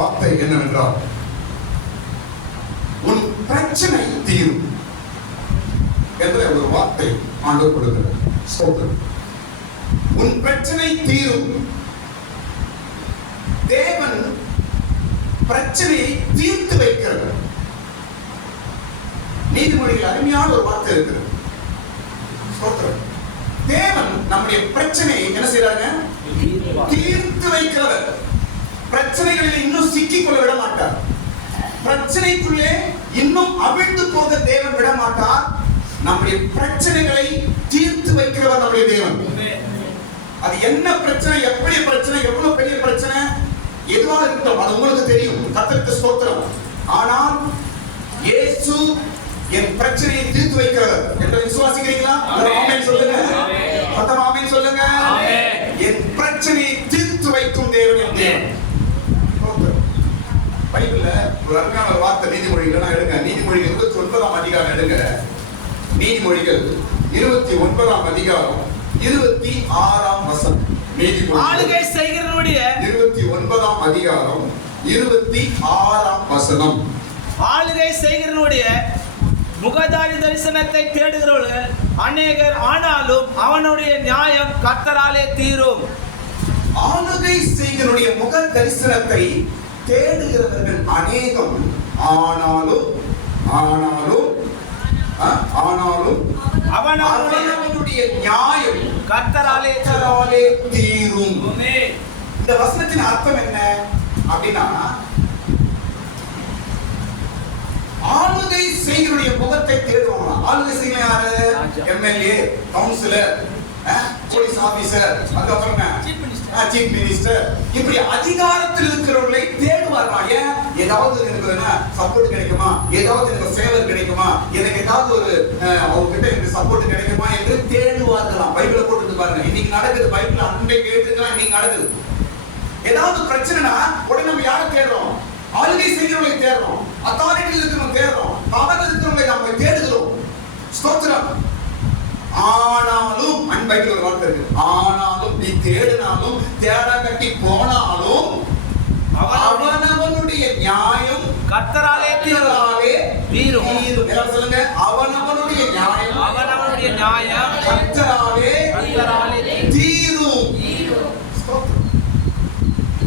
வார்த்தை என்னவென்றால், உன் பிரச்சனை தீரும் என்ற ஒரு வார்த்தை ஆண்டவர் கொடுக்கிறார். ஸ்தோத்திரம். உன் பிரச்சனை தீரும். தேவன் பிரச்சனையை தீர்த்து வைக்கிறார். நீதிமொழியில் அருமையான ஒரு வார்த்தை இருக்கிறது. ஸ்தோத்திரம். தேவன் நம்முடைய பிரச்சனையை என்ன செய்யறாங்க? தீர்த்து வைக்கிறவர். பிரச்சனைகளில் இன்னும் சிக்கிக் கொள்ள விட மாட்டார். பிரச்சனைக்குள்ளே இன்னும் அவிழ்ந்து போக தேவன் விட மாட்டார். நம்முடைய பிரச்சனைகளை தீர்த்து வைக்கிறவர் நம்முடைய தேவன். அது என்ன பிரச்சனை, எப்படி பிரச்சனை, எவ்வளவு பெரிய பிரச்சனை, எதுவாக இருக்கட்டும், அது உங்களுக்கு தெரியும். கர்த்தருக்கு ஸ்தோத்திரம். ஆனால் இயேசு என் பிரச்சனையை தீர்த்து வைக்கிறவர் என்று விசுவாசிக்கிறீங்களா? ஆமென் சொல்லுங்க. பத்தம் ஆமென் சொல்லுங்க. என் பிரச்சனையை தீர்த்து வைக்கும் தேவன் என் தேவன். பைபிள்ல ஒரு அருமையான வார்த்தை நீதிமொழிகள் எடுங்க. நீதிமொழிகள் 29ஆம் அதிகாரம் எடுங்க. நீதிமொழிகள் 29ஆம் அதிகாரம் 26ஆம் வசனம். நீதிமொழிகள் ஆளுகை செய்கிறவனுடைய 29ஆம் அதிகாரம் 26ஆம் வசனம். ஆளுகை செய்கிறவனுடைய முகதாரி தரிசனத்தை தேடுகிறவர்கள் அநேகர், ஆனாலும் அவனுடைய நியாயம் கர்த்தராலே தீரும். ஆளுகை செய்கிறவனுடைய முக தரிசனத்தை தேடுகிறவர்கள் அநேகம், ஆனாலும் அவனுடைய நியாயம் கர்த்தராலே தீரும். இந்த வசனத்தின் அர்த்தம் என்ன அப்படின்னா, ஆளுகை செய்கிறவருடைய முகத்தை தேடுவாங்க. ஆளுகை செய்யற யாரு? எம்எல்ஏ, கவுன்சிலர், போலீஸ் ஆபீசர், அதுக்கப்புறம் சீஃப் மினிஸ்டர், இப்படி அதிகாரத்தில் இருக்கிறவர்களை தேடுவார்கள். ஏதாவது எனக்கு சப்போர்ட் கிடைக்குமா, ஏதாவது எனக்கு ஃபேவர் கிடைக்குமா, எனக்கு ஏதாவது ஒரு அவர்கிட்ட எனக்கு சப்போர்ட் கிடைக்குமா என்று தேடுவார்களாம். பைபிளை போட்டு பாருங்க. இன்னைக்கு நடக்குது. பைபிள் அன்றைக்கு கேட்டுக்கலாம், இன்னைக்கு நடக்குது. ஏதாவது பிரச்சனைனா உடனே நம்ம யாரை தேடுறோம்? ஆளுகை செய்கிறவர்களை தேடுறோம். அத்தாரிட்டியில் இருக்கிறவங்க தேடுறோம். பவர் இருக்கிறவங்களை நம்ம தேடுகிறோம். ஸ்தோத்திரம். ஆனாலும் அன்பைக்கு ஒரு வார்த்தை இருக்கு. ஆனாலும் நீ தேடினாலும் தேட கட்டி போனாலும் அவனவனுடைய நியாயம் கர்த்தராலே தீரும். சொல்லுங்க. அவனவனுடைய நியாயம் கர்த்தராலே தீரும்.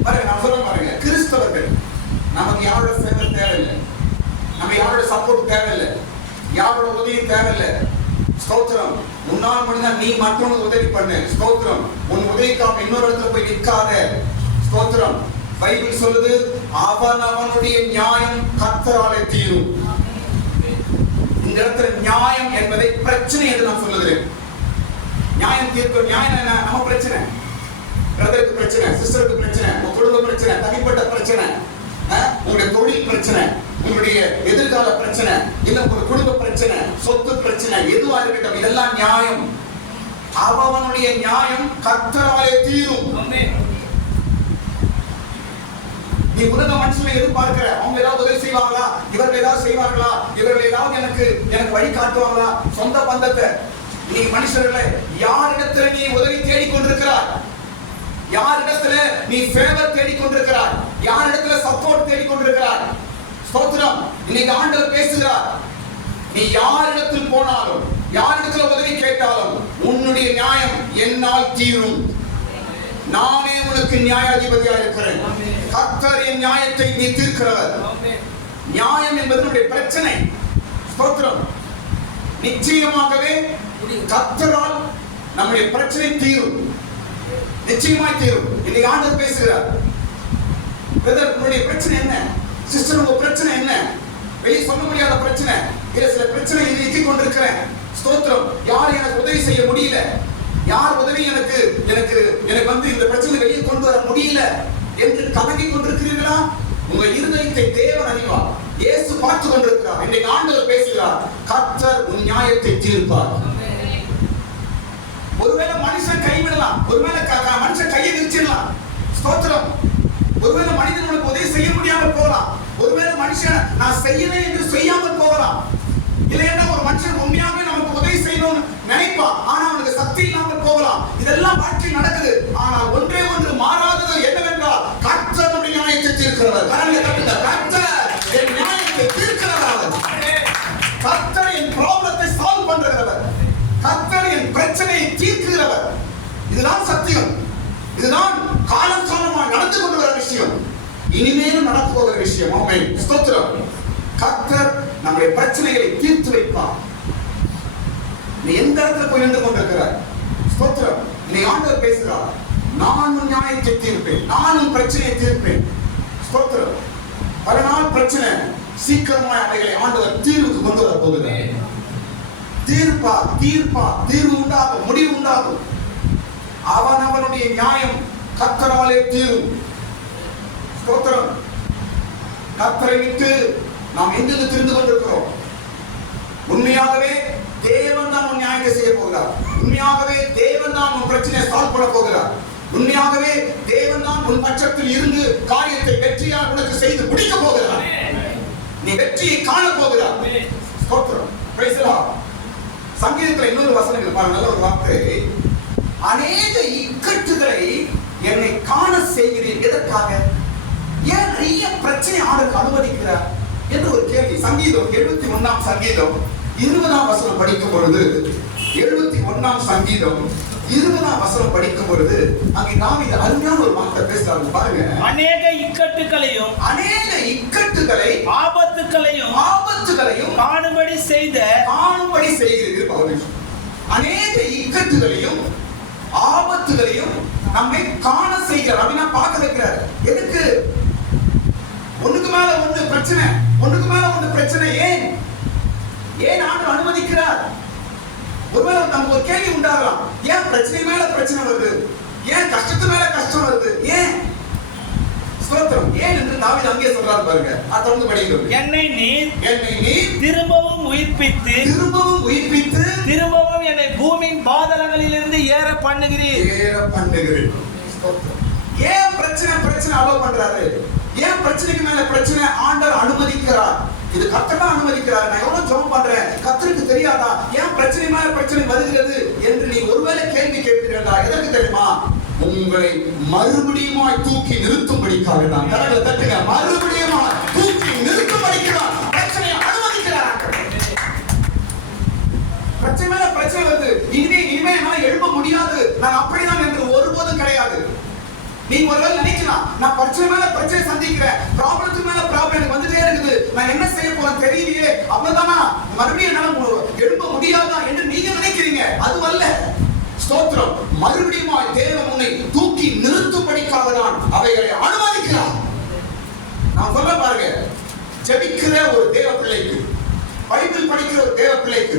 பாருங்க, நான் சொல்ல பாருங்க. கிறிஸ்தவர்கள் நமக்கு யாரோட ஃபேவர் தேவையில்லை, நம்ம யாரோட சப்போர்ட் தேவையில்லை, யாரோட உதவி தேவையில்லை. ஸ்தோத்திரம். முன்னாள் முடிந்தா நீ மற்றவனுக்கு உதவி பண்ணு. ஸ்தோத்திரம். உன் உதவிக்காக இன்னொரு இடத்துல போய் நிற்காத. ஸ்தோத்திரம். பைபிள் சொல்லுது, அவனவனுடைய நியாயம் கர்த்தராலே தீரும். இந்த இடத்துல நியாயம் என்பதை பிரச்சனை என்று நான் சொல்லுகிறேன். நியாயம் தீர்க்கும். நியாயம் என்ன? நம்ம பிரச்சனை, பிரதருக்கு பிரச்சனை, சிஸ்டருக்கு பிரச்சனை, உங்க குடும்ப பிரச்சனை, தனிப்பட்ட பிரச்சனை, உங்களுடைய தொழில் பிரச்சனை, உங்களுடைய எதிர்கால பிரச்சனை, இல்ல ஒரு குடும்ப பிரச்சனை, சொத்து பிரச்சனை, எதுவா இருக்கட்டும், இதெல்லாம் நியாயம். அவனுடைய நியாயம் கர்த்தராலே தீரும். நீ உலக மனுஷனை எதிர்பார்க்கிற, அவங்க ஏதாவது உதவி செய்வாங்களா, இவர்கள் ஏதாவது செய்வார்களா, இவர்கள் ஏதாவது எனக்கு வழி காட்டுவாங்களா, சொந்த பந்தத்தை. நீ மனுஷர்களை யாரிடத்துல நீ உதவி தேடிக்கொண்டிருக்கிறார், யாரிடத்துல நீ ஃபேவர் தேடிக்கொண்டிருக்கிறார், யாரிடத்துல சப்போர்ட் தேடிக்கொண்டிருக்கிறார். ஸ்தோத்திரம். இன்னைக்கு ஆண்டவர் பேசுகிறார். நீ யாரிடத்தில் போனாலும், யாரிடத்துல உதவி கேட்டாலும் உன்னுடைய நியாயம் என்னால் தீரும். நானே உனக்கு நியாயாதிபதியாக இருக்கிறேன். கர்த்தர் என் நியாயத்தை நீ தீர்க்கிறவர். நியாயம் என்பது நம்முடைய பிரச்சனை. ஸ்தோத்திரம். நிச்சயமாகவே கர்த்தரால் நம்முடைய பிரச்சனை தீரும். நிச்சயமாய் தீரும். இன்னைக்கு ஆண்டவர் பேசுகிறார். பிரதர், உங்களுடைய பிரச்சனை என்ன? சிஸ்டர், உங்க பிரச்சனை என்ன? வெளியே சொல்ல முடியாத பிரச்சனை, இல்ல சில பிரச்சனை இயக்கிக் கொண்டிருக்கிறேன். ஸ்தோத்திரம். யார் எனக்கு உதவி செய்ய முடியல, யார் உதவி எனக்கு இந்த பிரச்சனை வெளியே கொண்டு வர முடியல என்று கலங்கி கொண்டிருக்கிறீர்களா? உங்க இருதயத்தை தேவன் அறிவார். இயேசு பார்த்து கொண்டிருக்கிறார். இன்றைக்கு ஆண்டவர் பேசுகிறார். கர்த்தர் உன் நியாயத்தை தீர்ப்பார். ஒருவேளை மனுஷன் கைவிடலாம், ஒருவேளை மனுஷன் கையை நிறுத்திடலாம். ஸ்தோத்திரம். ஒருவேளை மனிதன் உனக்கு உதவி செய்ய முடியாமல் போகலாம். ஒருவேளை மனுஷன் நான் செய்யலை என்று செய்யாமல் போகலாம். இல்லைன்னா ஒரு மனுஷன் உண்மையாகவே நமக்கு உதவி செய்யணும்னு நினைப்பான், ஆனா அவனுக்கு சக்தி இல்லாமல் போகலாம். இதெல்லாம் வாழ்க்கை நடக்குது. ஆனால் ஒன்றே ஒன்று மாறாதது என்னவென்றால் கர்த்தருடைய நியாயத்தை தீர்க்கிறார். தீர்க்கிறவர். கரங்களை தட்டுங்க. கர்த்தர் என் நியாயத்தை தீர்க்கிறவர். கர்த்தர் என் ப்ராப்ளத்தை சால்வ் பண்றவர். கர்த்தர் என் பிரச்சனையை தீர்க்கிறவர். இதுதான் சத்தியம். இதுதான் காலம் காலமாக நடந்து கொண்டு வர விஷயம். இனிமேலும் நடக்க போகிற விஷயம். ஆமென். ஸ்தோத்திரம். கர்த்தர் நம்முடைய பிரச்சனைகளை தீர்த்து வைப்பார். நீ எந்த இடத்துல போய் நின்று கொண்டிருக்கிறாய்? ஸ்தோத்திரம். நீ ஆண்டவர் பேசுகிறார். நான் உன் நியாயத்தை தீர்ப்பேன். நான் உன் பிரச்சனையை தீர்ப்பேன். ஸ்தோத்திரம். பல நாள் பிரச்சனை சீக்கிரமாய் அவைகளை ஆண்டவர் தீர்வுக்கு கொண்டு வர போகிறார். தீர்வு உண்டாகும், முடிவு உண்டாகும். அவனுடைய நியாயம் கர்த்தராலே தீரும். ஸ்தோத்திரம். கர்த்தரை விட்டு நாம் எங்கிருந்து தெரிந்து கொண்டிருக்கிறோம்? உண்மையாகவே தேவன் தான் உன் நியாயத்தை செய்ய போகிறார். உண்மையாகவே தேவன் தான் உன் பிரச்சனையை சால்வ் பண்ண போகிறார். உண்மையாகவே தேவன் தான் உன் பட்சத்தில் இருந்து காரியத்தை வெற்றியாக உனக்கு செய்து முடிக்க போகிறார். நீ வெற்றியை காண போகிறார். ஸ்தோத்திரம். Praise the Lord. சங்கீதத்துல இன்னொரு வசனங்கள் பாருங்க, நல்ல ஒரு வார்த்தை. அநேக இக்கட்டுகளை என்னை காண செய்கிறீர். எதற்காக? ஏன் நிறைய பிரச்சனை ஆளுக்கு அனுமதிக்கிறார் என்று ஒரு கேள்வி. சங்கீதம் 71ஆம் சங்கீதம் 20ஆம் வசனம் படிக்கும் பொழுது, 71ஆம் சங்கீதம் 20ஆம் வசனம் படிக்கும் பொழுது அங்கே தாவீது அருமையான ஒரு வார்த்தை பேசுறாரு பாருங்க. அநேக இக்கட்டுகளையும் ஆபத்துகளையும் காணும்படி செய்கிறது. அநேக இக்கட்டுகளையும் ஆபத்துகளையும் நம்மை காண செய்கிறார். அப்படின்னா பார்க்க வைக்கிறார். எதுக்கு? ஒண்ணுக்கு மேல ஒண்ணு பிரச்சனை. ஏன் ஆண்டவர் அனுமதிக்கிறார்? ஒருவேளை நமக்கு ஒரு கேள்வி உண்டாகலாம். ஏன் பிரச்சனை மேல பிரச்சனை வருது? ஏன் கஷ்டத்து மேல கஷ்டம் வருது? ஏன்? ஸ்தோத்திரம். ஏன் என்று தாவீது அங்கே சொல்றார் பாருங்க. தொடர்ந்து படிங்க. என்னை நீர் திரும்பவும் உயிர்ப்பித்து திரும்பவும் என்னை பூமியின் பாதாளங்களிலிருந்து ஏற பண்ணுகிறீர். ஏன் பிரச்சனை அலோவ் பண்றாரு? ஏன் பிரச்சனைக்கு மேல பிரச்சனை ஆண்டவர் அனுமதிக்கிறார்? இது கர்த்தர் அனுமதிக்கிறார். நான் எவ்வளவு ஜெபம் பண்றேன், கர்த்தருக்கு தெரியாதா ஏன் பிரச்சனை மேல பிரச்சனை வருகிறது என்று நீ ஒருவேளை கேள்வி கேட்கிறீர்களா? எதற்கு தெரியுமா? உங்களை மறுபடியும் தூக்கி நிறுத்தும்படிக்காக தான். கரங்களை தட்டுங்க. மறுபடியும் தூக்கி நிறுத்தும்படிக்கிறார். பிரச்சனையை அனுமதிக்கிறார். பிரச்சனை மேல பிரச்சனை வருது. இனிமே என்னால எழுப்ப முடியாது, நான் அப்படிதான் என்று ஒருபோதும் கிடையாது. நீங்க ஒருவேளை நினைக்கலாம், நான் பிரச்சனை மேல பிரச்சனை சந்திக்கிறேன், ப்ராப்ளத்துக்கு மேல ப்ராப்ளம் எனக்கு வந்துட்டே இருக்குது, நான் என்ன செய்ய போறேன் தெரியலையே, அவ்வளவுதானா, மறுபடியும் என்னால எழுப்ப முடியாதா என்று நீங்க நினைக்கிறீங்க. அது அல்ல. ஸ்தோத்திரம். மறுபடியும் தேவன் உன்னை தூக்கி நிறுத்தும்படிக்காக தான் அவைகளை அனுமதிக்கிறார். நான் சொல்ல பாருங்க, ஜெபிக்கிற ஒரு தேவ பிள்ளைக்கு, பைபிள் படிக்கிற ஒரு தேவ பிள்ளைக்கு,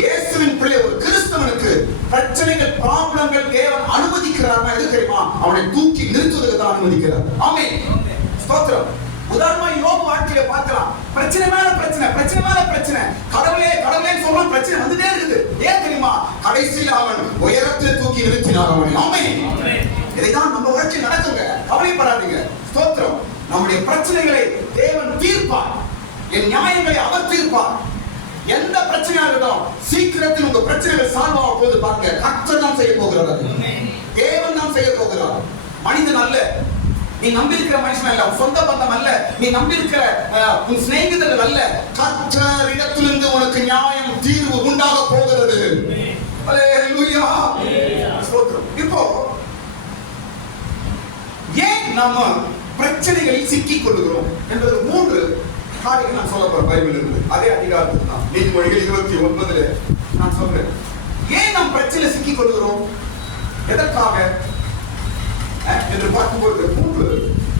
இயேசுவின் பிள்ளை ஒரு கிறிஸ்தவனுக்கு பிரச்சனைகள் ப்ராப்ளங்கள் தேவன் அனுமதிக்கிறார். எது தெரியுமா? அவனை தூக்கி நிறுத்துவதற்கு தான் அனுமதிக்கிறார். ஆமென். ஸ்தோத்திரம். உதாரணமா யோபு வாழ்க்கையில பார்க்கலாம். பிரச்சனை மேல பிரச்சனை. கடவுளே சொல்ல பிரச்சனை வந்துட்டே இருக்குது. ஏன் தெரியுமா? கடைசியில் அவன் உயரத்தில் தூக்கி நிறுத்தினார் அவனை. ஆமென். இதைதான் நம்ம வாழ்க்கையில் நடக்குங்க. கவலைப்படாதீங்க. ஸ்தோத்திரம். நம்முடைய பிரச்சனைகளை தேவன் தீர்ப்பார். என் நியாயங்களை அவர் தீர்ப்பார். எந்த பிரச்சனையா இருக்கட்டும், சீக்கிரத்தில் உங்க பிரச்சனைகள் சால்வ் ஆக போது பாருங்க. கர்த்தர் தான் செய்ய போகிறார். தேவன் தான் செய்ய போகிறார். மனிதன் அல்ல. நீ நம்பி இருக்கிற மனுஷன் அல்ல, சொந்த பந்தம் அல்ல, நீ நம்பி இருக்கிற உன் சிநேகிதர்கள் அல்ல. கர்த்தர் இடத்திலிருந்து உனக்கு நியாயம் தீர்வு உண்டாக போகிறது. ஹல்லேலூயா. ஸ்தோத்திரம். இப்போ ஏன் நாம பிரச்சனைகளில் சிக்கிக் கொள்கிறோம் என்பது 3 காரியங்கள் நான் சொல்ல போறேன் பைபிள் இருந்து. அதே அதிகாரத்துக்கு தான் நீதிமொழிகள் 29 நான் சொல்றேன். ஏன் நாம் பிரச்சனை சிக்கிக் கொள்கிறோம், எதற்காக என்று பார்க்கும்போது 3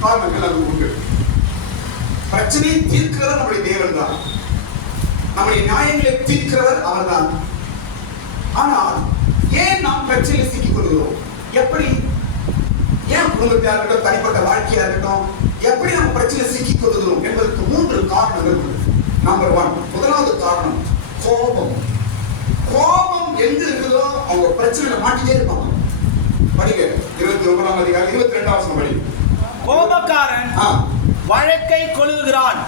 காரணங்கள் அது உண்டு. பிரச்சனையை தீர்க்கிறவர் நம்முடைய தேவன் தான். நம்முடைய நியாயங்களை தீர்க்கிறவர் அவர் தான். ஆனால் ஏன் நாம் பிரச்சனையை சிக்கிக் கொள்கிறோம்? எப்படி? ஏன் குடும்பத்தையா இருக்கட்டும், தனிப்பட்ட வாழ்க்கையா இருக்கட்டும், எப்படி நம்ம பிரச்சனை சிக்கிக் கொள்கிறோம் என்பதற்கு 3 காரணங்கள் உண்டு. நம்பர் 1, முதலாவது காரணம் கோபம். கோபம் எங்க இருக்குதோ அவங்க பிரச்சனையில மாட்டிட்டே இருப்பாங்க. படிங்க 29ஆம் அதிகாரம் 22ஆம் வசனம் படி. கோபக்காரன் வழக்கை கொளுகிறான்.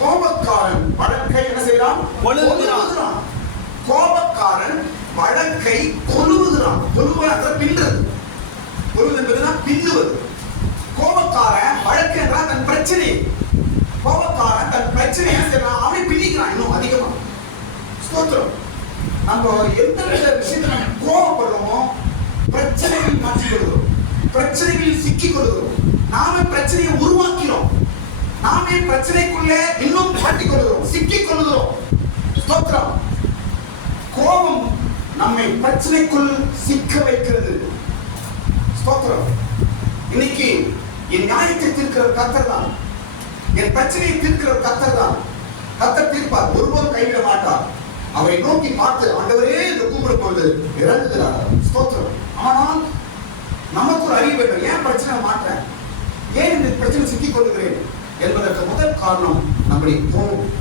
கோபக்காரன் வழக்கை என்ன செய்றான்? கொளுகிறான். கோபக்காரன் வழக்கை கொளுகிறான். கொளுவது பின்னுறது. கொளுவது என்பதுனா பின்னுவது. கோபக்காரன் வழக்கு என்றால் தன் பிரச்சனை, கோபக்காரன் தன் பிரச்சனையை அவனை பிடிக்கிறான் இன்னும் அதிகமா. ஸ்தோத்திரம். நம்ம எந்த விஷயத்துல நம்ம கோபப்படுறோமோ பிரச்சனைகள் மாற்றிக் கொள்கிறோம், பிரச்சனைகளில் சிக்கிக் கொள்கிறோம், நாமே பிரச்சனையை உருவாக்கிறோம், நாமே பிரச்சனைக்குள்ளே இன்னும் மாட்டிக் கொள்கிறோம், சிக்கிக் கொள்கிறோம். ஸ்தோத்திரம். கோபம் நம்மை பிரச்சனைக்குள் சிக்க வைக்கிறது. ஸ்தோத்திரம். இன்னைக்கு என் நியாயத்தை தீர்க்கிற கர்த்தர் தான், என் பிரச்சனையை தீர்க்கிற கர்த்தர் தான். கர்த்தர் தீர்ப்பார், ஒருவரும் கைவிட மாட்டார். அவரை நோக்கி பார்த்து ஆண்டவரே என்று கூப்பிடும் பொழுது இறங்குகிறார். ஸ்தோத்திரம். ஆனால் நமக்கு ஒரு அறிவு வேண்டும். ஏன் பிரச்சனை மாற்றேன், ஏன் இந்த பிரச்சனை சிக்கிக் கொள்கிறேன் என்பதற்கு முதல் காரணம் நம்முடைய கோபம்.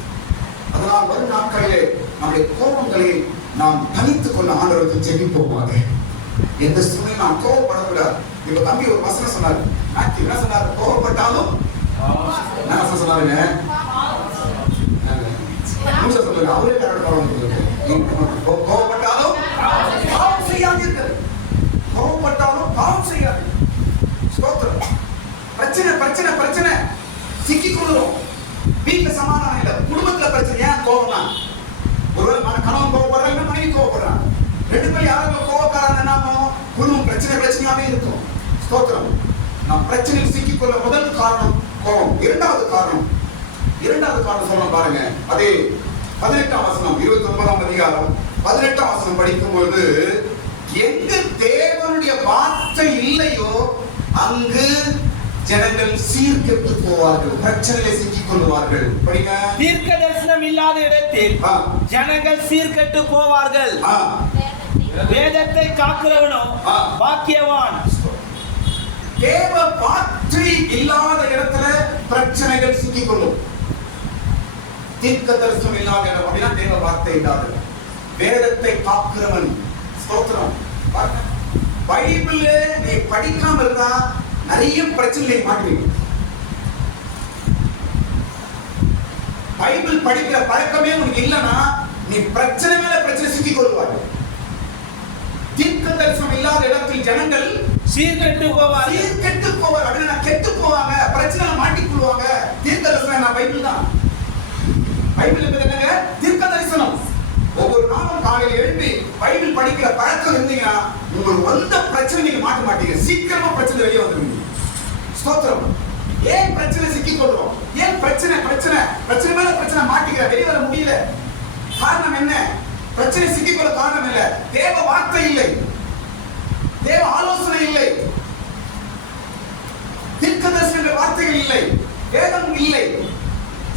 அதனால் வரும் நாட்களிலே நம்முடைய கோபங்களை நாம் தனித்துக் கொள்ள ஆண்டவருக்கு ஜெபிப்போமாக. எந்த சூழ்நிலை நாம் கோபப்படக்கூடாது. இப்ப தம்பி ஒரு வசனம் சொன்னார், என்ன சொன்னார்? கோபப்பட்டாலும் என்ன வசனம் சொன்னாருங்க? சொல்லுங்க, அவரே கோபப்பட்டாலும் பாவம் செய்யாதீர்கள், கோபப்பட்டாலும் பாவம் செய்யாது. ஸ்தோத்திரம். பிரச்சனை பிரச்சனை பிரச்சனை சிக்கிக் கொள்ளுறோம். வீட்டுல சமாதானம் இல்லை, குடும்பத்துல பிரச்சனை. ஏன் கோபம் தான்? ஒருவேளை கணவன் கோபப்படுறாங்க, மனைவி கோபப்படுறாங்க, ரெண்டு பேரும் யாரும் கோபக்காரங்க, நாம குடும்பம் பிரச்சனையாவே இருக்கும். ஸ்தோத்திரம். நாம் பிரச்சனையில் சிக்கிக்கொள்ள முதல் காரணம் கோபம். இரண்டாவது காரணம் சொல்ல பாருங்க. அதே 18ஆம் வசனம், 29ஆம் அதிகாரம் 18ஆம் வசனம் படிக்கும் பொழுது, எங்கு தேவனுடைய வார்த்தை இல்லையோ அங்கு ஜனங்கள் சீர்கெட்டு போவார்கள், பிரச்சனையை சிக்கிக் கொள்வார்கள். படிங்க. தீர்க்க தரிசனம் இல்லாத இடத்தில் ஜனங்கள் சீர்கெட்டு போவார்கள், வேதத்தை காக்கிறவனோ பாக்கியவான். தேவ வார்த்தை இல்லாத இடத்துல பிரச்சனைகள் சிக்கிக் கொள்ளும். தீர்க்க தரிசனம் இல்லாத இடம் அப்படின்னா தேவ வார்த்தை இல்லாத, வேதத்தை காக்கிறவன். ஸ்தோத்திரம். பைபிள் நீ படிக்காம இருந்தா நிறைய பிரச்சனை மாட்டுவீங்க. பைபிள் படிக்கிற பழக்கமே உனக்கு இல்லைன்னா நீ பிரச்சனை மேல பிரச்சனை சிக்கிக் கொள்வாய். தீர்க்க தரிசனம் இல்லாத இடத்தில் ஜனங்கள் சீர்கெட்டு போவாங்க. அப்படின்னா கெட்டு போவாங்க, பிரச்சனை மாட்டிக்கொள்வாங்க. தீர்க்க தரிசனம் நான் பைபிள் தான். பைபிள் என்னங்க? தீர்க்க தரிசனம். ஒவ்வொரு நாளும் காலையில் எழுப்பி பைபிள் படிக்கிற பழக்கம் இருந்தீங்கன்னா உங்களுக்கு வந்த பிரச்சனை நீங்க மாட்ட மாட்டீங்க, சீக்கிரமா பிரச்சனை வெளியே வந்துருவீங்க. ஸ்தோத்திரம். ஏன் பிரச்சனை சிக்கிக் கொள்றோம்? ஏன் பிரச்சனை மேல பிரச்சனை மாட்டிக்கிற வெளியே வர முடியல? காரணம் என்ன? பிரச்சனை சிக்கிக் கொள்ள காரணம் இல்ல, தேவ வார்த்தை இல்லை, தேவ ஆலோசனை இல்லை, தீர்க்கதரிசன வார்த்தைகள் இல்லை, வேதம் இல்லை.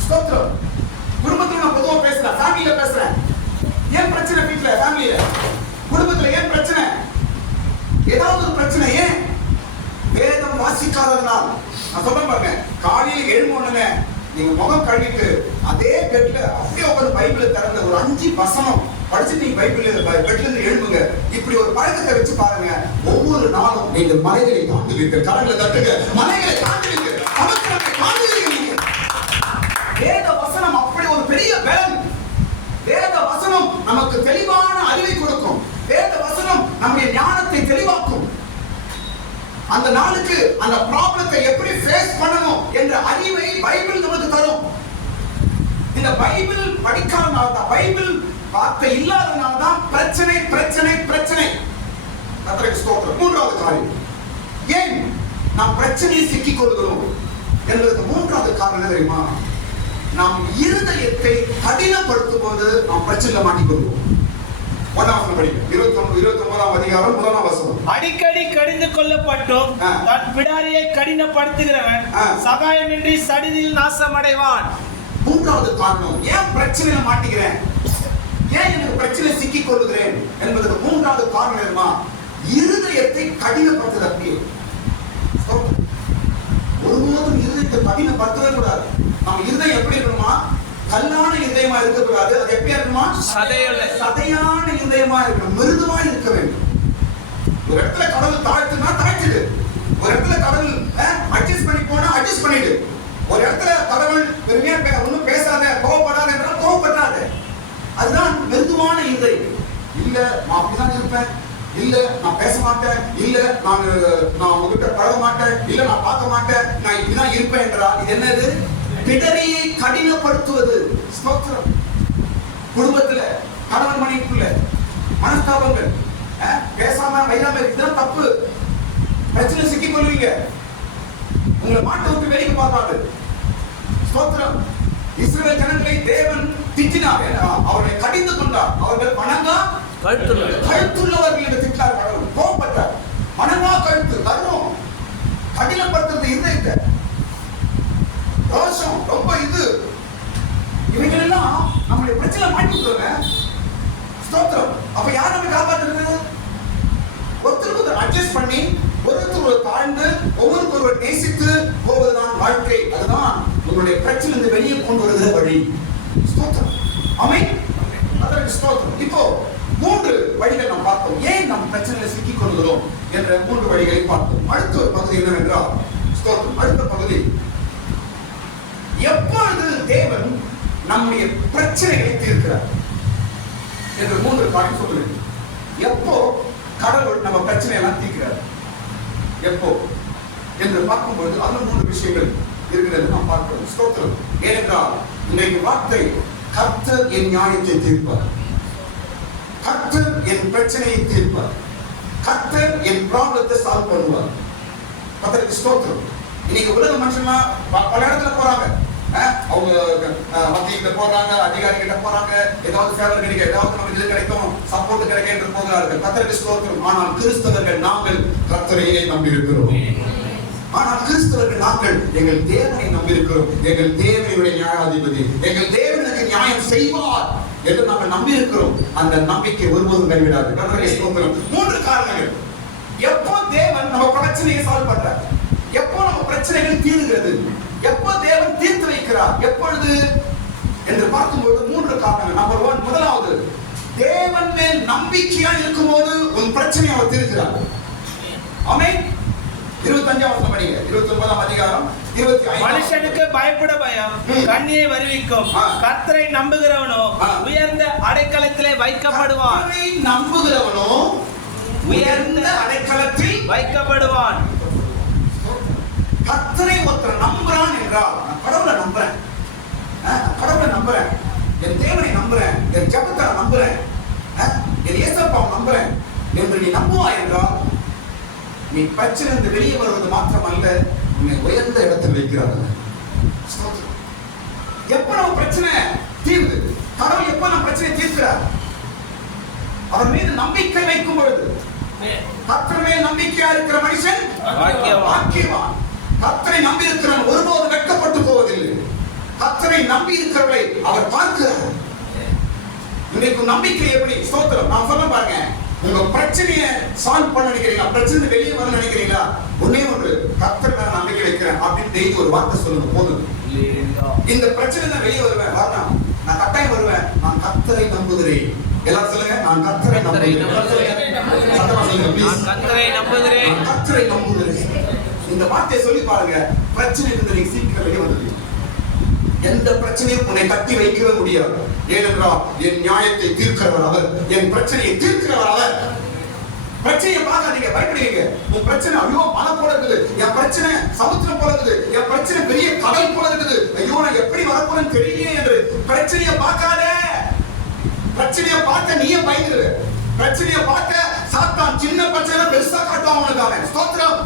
ஸ்தோத்திரம். குடும்பத்துல நான் பொதுவா பேசுறேன், ஃபேமிலியில பேசுறேன். ஏன் பிரச்சனை வீட்டுல, ஃபேமிலியில, குடும்பத்துல ஏன் பிரச்சனை? ஏதாவது ஒரு பிரச்சனை. ஏன்? வேதம் வாசிக்காததுனால். நான் சொல்றேன் பாருங்க, காலையில் எழும்புனே நீங்க முகம் கழுவிட்டு அதே பெட்ல அப்படியே உட்கார்ந்து பைபிளை திறந்த ஒரு 5 வசனம் படிச்சுட்டு நீங்க பெட்ல இருந்து எழும்புங்க. இப்படி ஒரு பழக்கத்தை வச்சு பாருங்க, ஒவ்வொரு நாளும் நீங்கள் மலைகளை தாண்டுவீர்கள். கடல்ல தட்டுங்க, மலைகளை தாண்டுவீர்கள், சமுத்திரத்தை தாண்டுவீர்கள். வேத வசனம் அப்படி ஒரு பெரிய பலன். வேத வசனம் நமக்கு தெளிவான அறிவை கொடுக்கும். வேத வசனம் நம்முடைய ஞானத்தை தெளிவாக்கும். அந்த நாளுக்கு அந்த ப்ராப்ளத்தை எப்படி ஃபேஸ் பண்ணணும் என்ற அறிவை பைபிள் நமக்கு தரும். இந்த பைபிள் படிக்காதனால தான், பைபிள் வார்த்தை இல்லாதனால தான் பிரச்சனை. கர்த்தருக்கு ஸ்தோத்திரம். மூன்றாவது காரியம், ஏன் நாம் பிரச்சனையை சிக்கிக் கொள்கிறோம் என்பதற்கு மூன்றாவது காரணம் என்ன தெரியுமா? நாம் இருதயத்தை கடினப்படுத்தும் போது நாம் பிரச்சனையில மாட்டிக்கொள்வோம். 29ஆம் அதிகாரம் 1ஆம் வசனம். அடிக்கடி கடிந்து கொள்ளப்பட்டும் தன் பிடாரியை கடினப்படுத்துகிறவன் சகாயமின்றி சடிதில் நாசமடைவான். மூன்றாவது காரணம், ஏன் பிரச்சனையில மாட்டிக்கிறேன், ஏன் எனக்கு பிரச்சனை சிக்கிக் கொள்கிறேன் என்பதற்கு மூன்றாவது காரணம் என்னமா? இருதயத்தை கடினப்படுத்துதற்கு. ஒருபோதும் இருதயத்தை கடினப்படுத்தவே கூடாது. நம்ம இருதயம் எப்படி இருக்கணுமா? கல்லான இதயமா இருக்கக்கூடாது. அது எப்படி இருக்கணுமா? சதையான இதயமா இருக்கணும், மிருதுவா இருக்க வேண்டும். ஒரு இடத்துல கடவுள் தாழ்த்துனா தாழ்த்துடு, ஒரு இடத்துல கடவுள் அட்ஜஸ்ட் பண்ணி போனா அட்ஜஸ்ட் பண்ணிடு, ஒரு இடத்துல கடவுள் பெருமையா ஒன்னும் பேசாத, கோவப்படாத என்றால் கோவப்படாத. அதுதான் மிருதுவான இதயம். இல்ல நான் அப்படிதான் இருப்பேன், இல்ல நான் பேச மாட்டேன், இல்ல நான் உங்ககிட்ட பழக மாட்டேன், இல்ல நான் பார்க்க மாட்டேன், நான் இப்படிதான் இருப்பேன் என்றால் இது என்னது? பிடரியை கடினப்படுத்துவது. ஸ்தோத்திரம். குடும்பத்துல கணவன் மனைவிக்குள்ள மனஸ்தாபங்கள், பேசாம வைராம இதுதான் தப்பு. பிரச்சனை சிக்கிக் கொள்வீங்க. உங்களை மாட்ட விட்டு வேடிக்கை பார்ப்பாரு. ஸ்தோத்திரம். இஸ்ரவேல் ஜனங்களை தேவன் திட்டினார், அவர்களை கடிந்து கொண்டார். அவர்கள் வணங்கா கழுத்துள்ளவர்கள் என்று திட்டார். கடவுள் கோபப்பட்டார். வணங்கா கழுத்து, கர்வம், கடினப்படுத்துறது இருந்தது, ரோஷம், ரொம்ப இது. இவைகள் எல்லாம் நம்முடைய பிரச்சனை மாட்டிக்கிறோங்க. ஸ்தோத்திரம். அப்ப யார் நம்ம காப்பாற்றுறது? ஒருத்தருக்கு அட்ஜஸ்ட் பண்ணி, ஒருத்தர் தாழ்ந்து, ஒவ்வொருத்தர் நேசித்து போவதுதான் வாழ்க்கை. அதுதான் உங்களுடைய பிரச்சனை வெளியே கொண்டு வருகிற வழி. ஸ்தோத்திரம். ஆமென். அதற்கு ஸ்தோத்திரம். இப்போ 3 வழிகள் நாம் பார்த்தோம். ஏன் நாம் பிரச்சனையில சிக்கிக் கொள்கிறோம் என்ற 3 வழிகளை பார்த்தோம். அடுத்த ஒரு பகுதி என்னவென்றால், ஸ்தோத்திரம், அடுத்த பகுதி, எப்பொழுது தேவன் நம்முடைய பிரச்சனைகளை தீர்க்கிறார் என்று 3 காரியம் சொல்லுங்க. எப்போ கடவுள் நம்ம பிரச்சனை எல்லாம் தீர்க்கிறார், எப்போ என்று பார்க்கும்போது அதுல 3 விஷயங்கள் இருக்கிறது நாம் பார்க்கிறோம். ஸ்தோத்திரம். ஏனென்றால் இன்றைக்கு வார்த்தை, கர்த்தர் என் நியாயத்தை தீர்ப்பார், கர்த்தர் என் பிரச்சனையை தீர்ப்பார், கர்த்தர் என் ப்ராப்ளத்தை சால்வ் பண்ணுவார். கர்த்தருக்கு ஸ்தோத்திரம். இன்னைக்கு உலக மனுஷன்லாம் பல இடத்துல போறாங்க. அவங்க மத்தியில போறாங்க, அதிகாரி கிட்ட போறாங்க, ஏதாவது ஃபேவர் கிடைக்க, ஏதாவது நமக்கு இது கிடைக்கும், சப்போர்ட் கிடைக்க என்று போகிறார்கள். கர்த்தருக்கு ஸ்தோத்திரம். ஆனால் கிறிஸ்தவர்கள் நாங்கள் கர்த்தரையே நம்பி இருக்கிறோம். ஆனால் கிறிஸ்தவர்கள் நாங்கள் எங்கள் தேவனை நம்பி இருக்கிறோம். எங்கள் தேவனுடைய நியாயாதிபதி, எங்கள் தேவனுக்கு நியாயம் செய்வார் என்று நாங்கள் நம்பி இருக்கிறோம். அந்த நம்பிக்கை ஒருபோதும் கைவிடாது. கர்த்தருக்கு ஸ்தோத்திரம். 3 காரணங்கள். எப்போ தேவன் நம்ம பிரச்சனையை சால்வ் பண்றார், எப்போ நம்ம பிரச்சனைகள் தீர்கிறது, எப்போ தேவன் தீர்த்து வைக்கிறார், எப்பொழுது என்று பார்க்கும்போது 3 காரணங்கள். நம்பர் 1, முதலாவது, தேவன் மேல் நம்பிக்கையா இருக்கும்போது உன் பிரச்சனையை அவர் தீர்க்கிறார். ஆமென். 25 வசனம் படிங்க. 29ஆம் அதிகாரம் 25. மனுஷனுக்கு பயப்பட பயம் கண்ணியை வருவிக்கும், கர்த்தரை நம்புகிறவனோ உயர்ந்த அடைக்கலத்திலே வைக்கப்படுவான். கர்த்தரை நம்புகிறவனோ உயர்ந்த அடைக்கலத்தில் வைக்கப்படுவான். கர்த்தரை ஒருத்தர் நம்புறான் என்றால், நான் கடவுளை நம்புறேன், கடவுளை நம்புறேன், என் தேவனை நம்புறேன், என் ஜெபத்தை நம்புறேன், என் இயேசுவை நம்புறேன் என்று நீ நம்புவாய் என்றால், நீ பிரச்சனை வெளியே வருவது மாத்திரமல்ல, உன்னை உயர்ந்த இடத்தில் வைக்கிறார். எப்ப நம்ம பிரச்சனை தீர்வு, கடவுள் எப்ப நம்ம பிரச்சனை தீர்க்கிறார்? அவர் மீது நம்பிக்கை வைக்கும் பொழுது. கர்த்தர் மேல் நம்பிக்கையா இருக்கிற மனுஷன் பாக்கியவான். கர்த்தரை நம்பி இருக்கிறவன் ஒருபோது வெட்கப்பட்டு போவதில்லை. கர்த்தரை நம்பி இருக்கிறவரை அவர் பார்க்கிறார். இன்னைக்கு நம்பிக்கை எப்படி? ஸ்தோத்திரம். நான் சொல்ல பாருங்க, உங்க பிரச்சனையை சால்வ் பண்ண நினைக்கிறீங்களா, பிரச்சனை வெளியே வர நினைக்கிறீங்களா, ஒண்ணே ஒன்று, கர்த்தர் மேல நம்பிக்கை வைக்கிறேன் அப்படின்னு டெய்லி ஒரு வார்த்தை சொல்லுங்க போதும். இந்த பிரச்சனை தான் வெளியே வருவேன், வரணும், நான் கட்டாயம் வருவேன், நான் கர்த்தரை நம்புகிறேன். எல்லாரும் சொல்லுங்க, நான் கர்த்தரை நம்புகிறேன். கர்த்தரை நம்புகிறேன். இந்த வார்த்தையை சொல்லி பாருங்க, பிரச்சனை இருந்து நீங்க சீக்கிரம் வெளியே வந்துடுவீங்க. எந்த பிரச்சனையும் உன்னை கட்டி வைக்கவே முடியாது. ஏனென்றால் என் நியாயத்தை தீர்க்கிறவர் அவர், என் பிரச்சனையை தீர்க்கிறவர் அவர். பிரச்சனையை பார்க்காதீங்க, பயப்படுவீங்க. உன் பிரச்சனை ஐயோ மலை போல இருக்குது, என் பிரச்சனை சமுத்திரம் போல இருக்குது, என் பிரச்சனை பெரிய கடல் போல இருக்குது, ஐயோ நான் எப்படி வரப்போறேன்னு தெரியலையே என்று பிரச்சனையை பார்க்காத. பிரச்சனையை பார்க்க நீயே பயந்துரு. பிரச்சனையை பார்க்க சாத்தான் சின்ன பிரச்சனை பெருசா காட்டுவான் உனக்கு. ஸ்தோத்திரம்.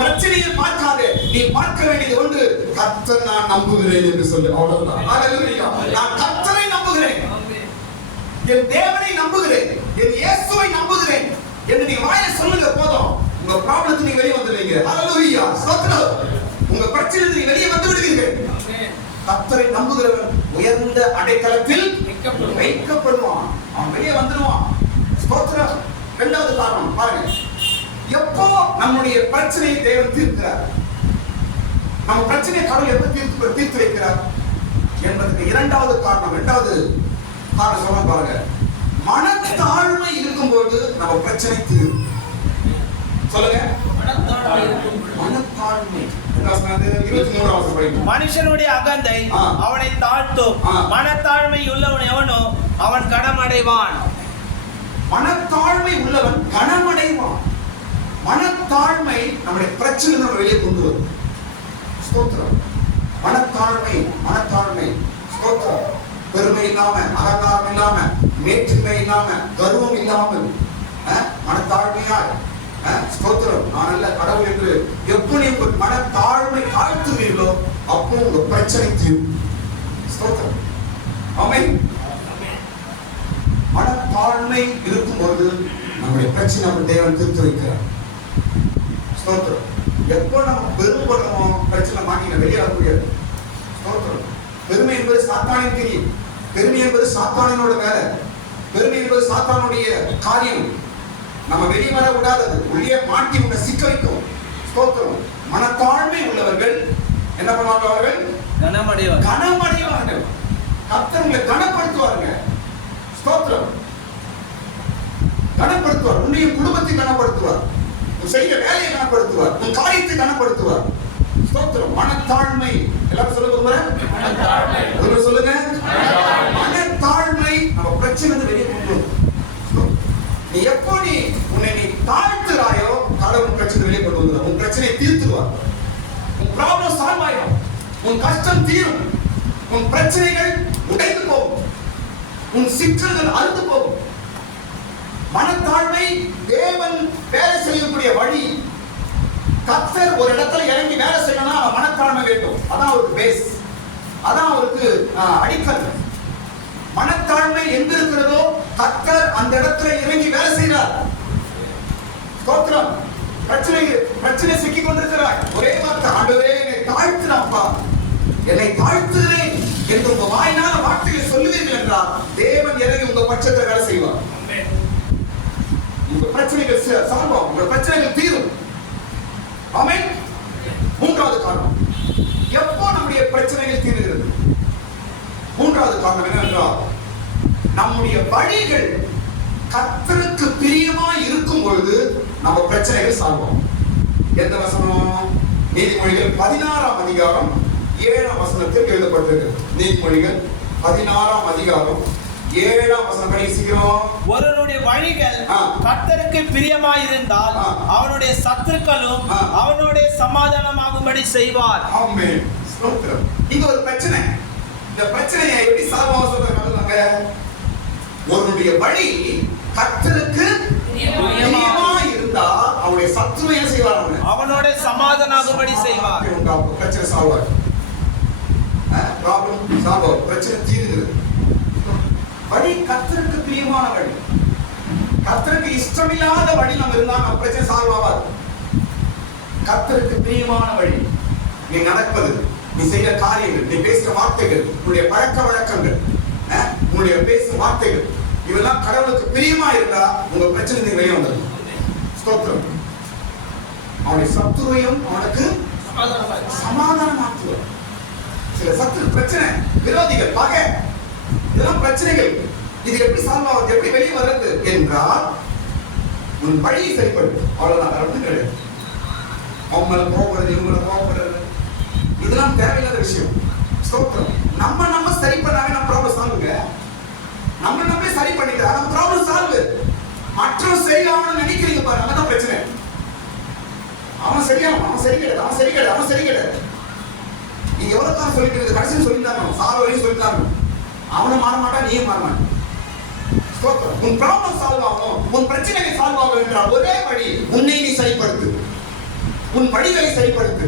பிரச்சனையை பார்க்காதே, நீ பார்க்க வேண்டியது ஒன்று, கர்த்தர் நான் நம்புகிறேன் என்று சொல்லு. அவ்வளவுதான். ஹல்லேலூயா. நான் கர்த்தரை நம்புகிறேன், என் தேவனை நம்புகிறேன், என் இயேசுவை நம்புகிறேன் என்று நீங்க வாயில சொல்லுங்க போதும். உங்க ப்ராப்ளத்தை நீங்க வெளியே வந்துடுவீங்க. ஹல்லேலூயா. ஸ்தோத்திரம். உங்க பிரச்சனை நீங்க வெளியே வந்து விடுவீங்க. கர்த்தரை நம்புகிறவன் உயர்ந்த அடைக்கலத்தில் வைக்கப்படுவான். அவன் வெளியே வந்துடுவான். ஸ்தோத்திரம். இரண்டாவது காரணம் பாருங்க, எப்போ நம்முடைய பிரச்சனையை தேவன் தீர்க்கிறார், நம்ம பிரச்சனையை கடவுள் எப்ப தீர்த்து வைக்கிறார் என்பதற்கு இரண்டாவது காரணம் சொல்ல பாருங்க, மனத்தாழ்மை இருக்கும்போது நம்ம பிரச்சனை தீரும். சொல்லுங்க, மனத்தாழ்மை. மனுஷனுடைய அகந்தை அவனை தாழ்த்தும், மனத்தாழ்மை உள்ளவன் எவனோ அவன் கடமடைவான். மனத்தாழ்மை உள்ளவன் கனமடைவான். மனத்தாழ்மை நம்முடைய பிரச்சனை நம்ம வெளியே கொண்டு வரும். ஸ்தோத்திரம். மனத்தாழ்மை, மனத்தாழ்மை. ஸ்தோத்திரம். பெருமை இல்லாம, அகங்காரம் இல்லாம, மேற்றுமை இல்லாம, கர்வம் இல்லாமல் மனத்தாழ்மையாய் ஸ்தோத்திரம், நான் அல்ல கடவுள் என்று எப்படி உங்கள் மனத்தாழ்மை தாழ்த்துவீர்களோ அப்போ உங்க பிரச்சனை தீரும். ஸ்தோத்திரம். ஆமென். மனத்தாழ்மை இருக்கும்போது நம்முடைய பிரச்சனை நம்ம தேவன் தீர்த்து வைக்கிறார். ஸ்தோத்திரம். எப்போ நம்ம பெருமைப்படுறோமோ பிரச்சனை மாட்டின வெளியே வர முடியாது. ஸ்தோத்திரம். பெருமை என்பது சாத்தானின் கிரி. பெருமை என்பது சாத்தானினோட வேலை. பெருமை என்பது சாத்தானுடைய காரியம். நம்ம வெளியே வர விடாதது, உள்ளே மாட்டி உன்னை சிக்க வைக்கும். ஸ்தோத்திரம். மனத்தாழ்மை உள்ளவர்கள் என்ன பண்ணுவாங்க? அவர்கள் கனமடைவார்கள். கர்த்தர் உங்களை கனப்படுத்துவாருங்க. ஸ்தோத்திரம். கனப்படுத்துவார். உன்னையும் குடும்பத்தை கனப்படுத்துவார். உன் செய்த வேலையை கனப்படுத்துவார். உன் காரியத்தை கனப்படுத்துவார். ஸ்தோத்திரம். மனத்தாழ்மை. எல்லாரும் சொல்லுங்க. சொல்லுங்க. மனத்தாழ்மை நம்ம பிரச்சனை வெளியே கொண்டு வரும். நீ எப்போ உன்னை தாழ்த்துறாயோ கடவுள் பிரச்சனை வெளியே கொண்டு வந்துடும். உன் பிரச்சனையை தீர்த்துவார். உன் ப்ராப்ளம் சால்வ் ஆயிடும். உன் கஷ்டம் தீரும். உன் பிரச்சனைகள் உடைந்து போகும். உன் சிக்கல்கள் அறுந்து போகும். மனத்தாழ்மை தேவன் வேலை செய்யக்கூடிய வழி. கர்த்தர் ஒரு இடத்துல இறங்கி வேலை செய்யணும்னா மனத்தாழ்மை வேண்டும். அதான் அவருக்கு பேஸ், அதான் அவருக்கு அடிக்கல். மனத்தாழ்மை எங்க இருக்கிறதோ கர்த்தர் அந்த இடத்துல இறங்கி வேலை செய்கிறார். ஸ்தோத்திரம். பிரச்சனை சிக்கி கொண்டிருக்கிறார். ஒரே வார்த்தை, ஆண்டவரே என்னை தாழ்த்துறாப்பா, என்னை தாழ்த்துகிறேன் என்று உங்க வாயினால வார்த்தையை சொல்லுவீர்கள் என்றால் தேவன் இறங்கி உங்க பட்சத்தை வேலை செய்வார். உங்க பிரச்சனைகள் சால்வ் ஆகும். உங்க பிரச்சனைகள் தீரும். ஆமென். மூன்றாவது காரணம், எப்போ நம்முடைய பிரச்சனைகள் தீருகிறது? மூன்றாவது காரணம் என்னவென்றால் நம்முடைய வழிகள் கர்த்தருக்கு பிரியமாய் இருக்கும் பொழுது நம்ம பிரச்சனைகள் சால்வ் ஆகும். எந்த வசனம்? நீதிமொழிகள் 16ஆம் அதிகாரம் 7ஆம் வசனத்தில் எழுதப்பட்டிருக்கு. நீதிமொழிகள் 16ஆம் அதிகாரம் 7ஆம் வசனம் படிக்கிறோம். ஒருவனுடைய வழிகள் கர்த்தருக்கு பிரியமாயிருந்தால் அவனுடைய சத்துருக்களும் அவனுடைய சமாதானமாகும்படி செய்வார். ஆமென். ஸ்தோத்திரம். இங்க ஒரு பிரச்சனை. இந்த பிரச்சனையை எப்படி சால்வ் ஆக சொல்றாங்க? ஒருவனுடைய வழி கர்த்தருக்கு பிரியமாயிருந்தால் அவனுடைய சத்துருவை என்ன செய்வார்? அவனோட சமாதானமாகும்படி செய்வார். பிரச்சனை சால்வ் ஆகும். ப்ராப்ளம் சால்வ் ஆகும். பிரச்சனை தீருகிறது. வழி கர்த்தருக்கு பிரியமான வழி. கர்த்தருக்கு இஷ்டமில்லாத வழி நம்ம இருந்தா நம்ம பிரச்சனை சால்வ் ஆகாது. கர்த்தருக்கு பிரியமான வழி, நீ நடப்பது, நீ செய்த காரியங்கள், நீ பேசுற வார்த்தைகள், உன்னுடைய பழக்க வழக்கங்கள், உன்னுடைய பேசும் வார்த்தைகள் இதெல்லாம் கடவுளுக்கு பிரியமா இருந்தா உங்க பிரச்சனை வெளியே வந்துடும். ஸ்தோத்திரம். அவனுடைய சத்துருவையும் அவனுக்கு சமாதானமாக்குவார். சில சத்துரு பிரச்சனை, விரோதிகள், பகை, இதெல்லாம் பிரச்சனைகள். இது எப்படி சால்வ் ஆகுது, எப்படி வெளியே வர்றது என்றால் உன் வழியை சரிப்படுது. அவ்வளவுதான், வேற ஒன்றும் கிடையாது. அவங்கள கோபப்படுறது, இவங்களை கோபப்படுறது, இதெல்லாம் தேவையில்லாத விஷயம். ஸ்தோத்திரம். நம்ம சரி பண்ணாவே நம்ம ப்ராப்ளம் சால்வுங்க. நம்ம சரி பண்ணிட்டா நம்ம ப்ராப்ளம் சால்வ். மற்றவன் சரியாகணும்னு நினைக்கிறீங்க பாரு, அங்கதான் பிரச்சனை. அவன் சரியாகும், அவன் சரி கிடையாது, அவன் சரி கிடையாது, அவன் சரி கிடையாது. நீங்க எவ்வளவு தான் சொல்லிட்டு கடைசியில் சொல்லியிருந்தாங்க, சார் வரையும் சொல்லியிருந்தாங்க. அவனும் மாற மாட்டான், நீயும் மாற மாட்டான். உன் ப்ராப்ளம் சால்வ் ஆகும், உன் பிரச்சனைகளை சால்வ் ஆகும் என்றால் ஒரே வழி, உன்னை நீ சரிப்படுத்து. உன் வழிகளை சரிப்படுத்து.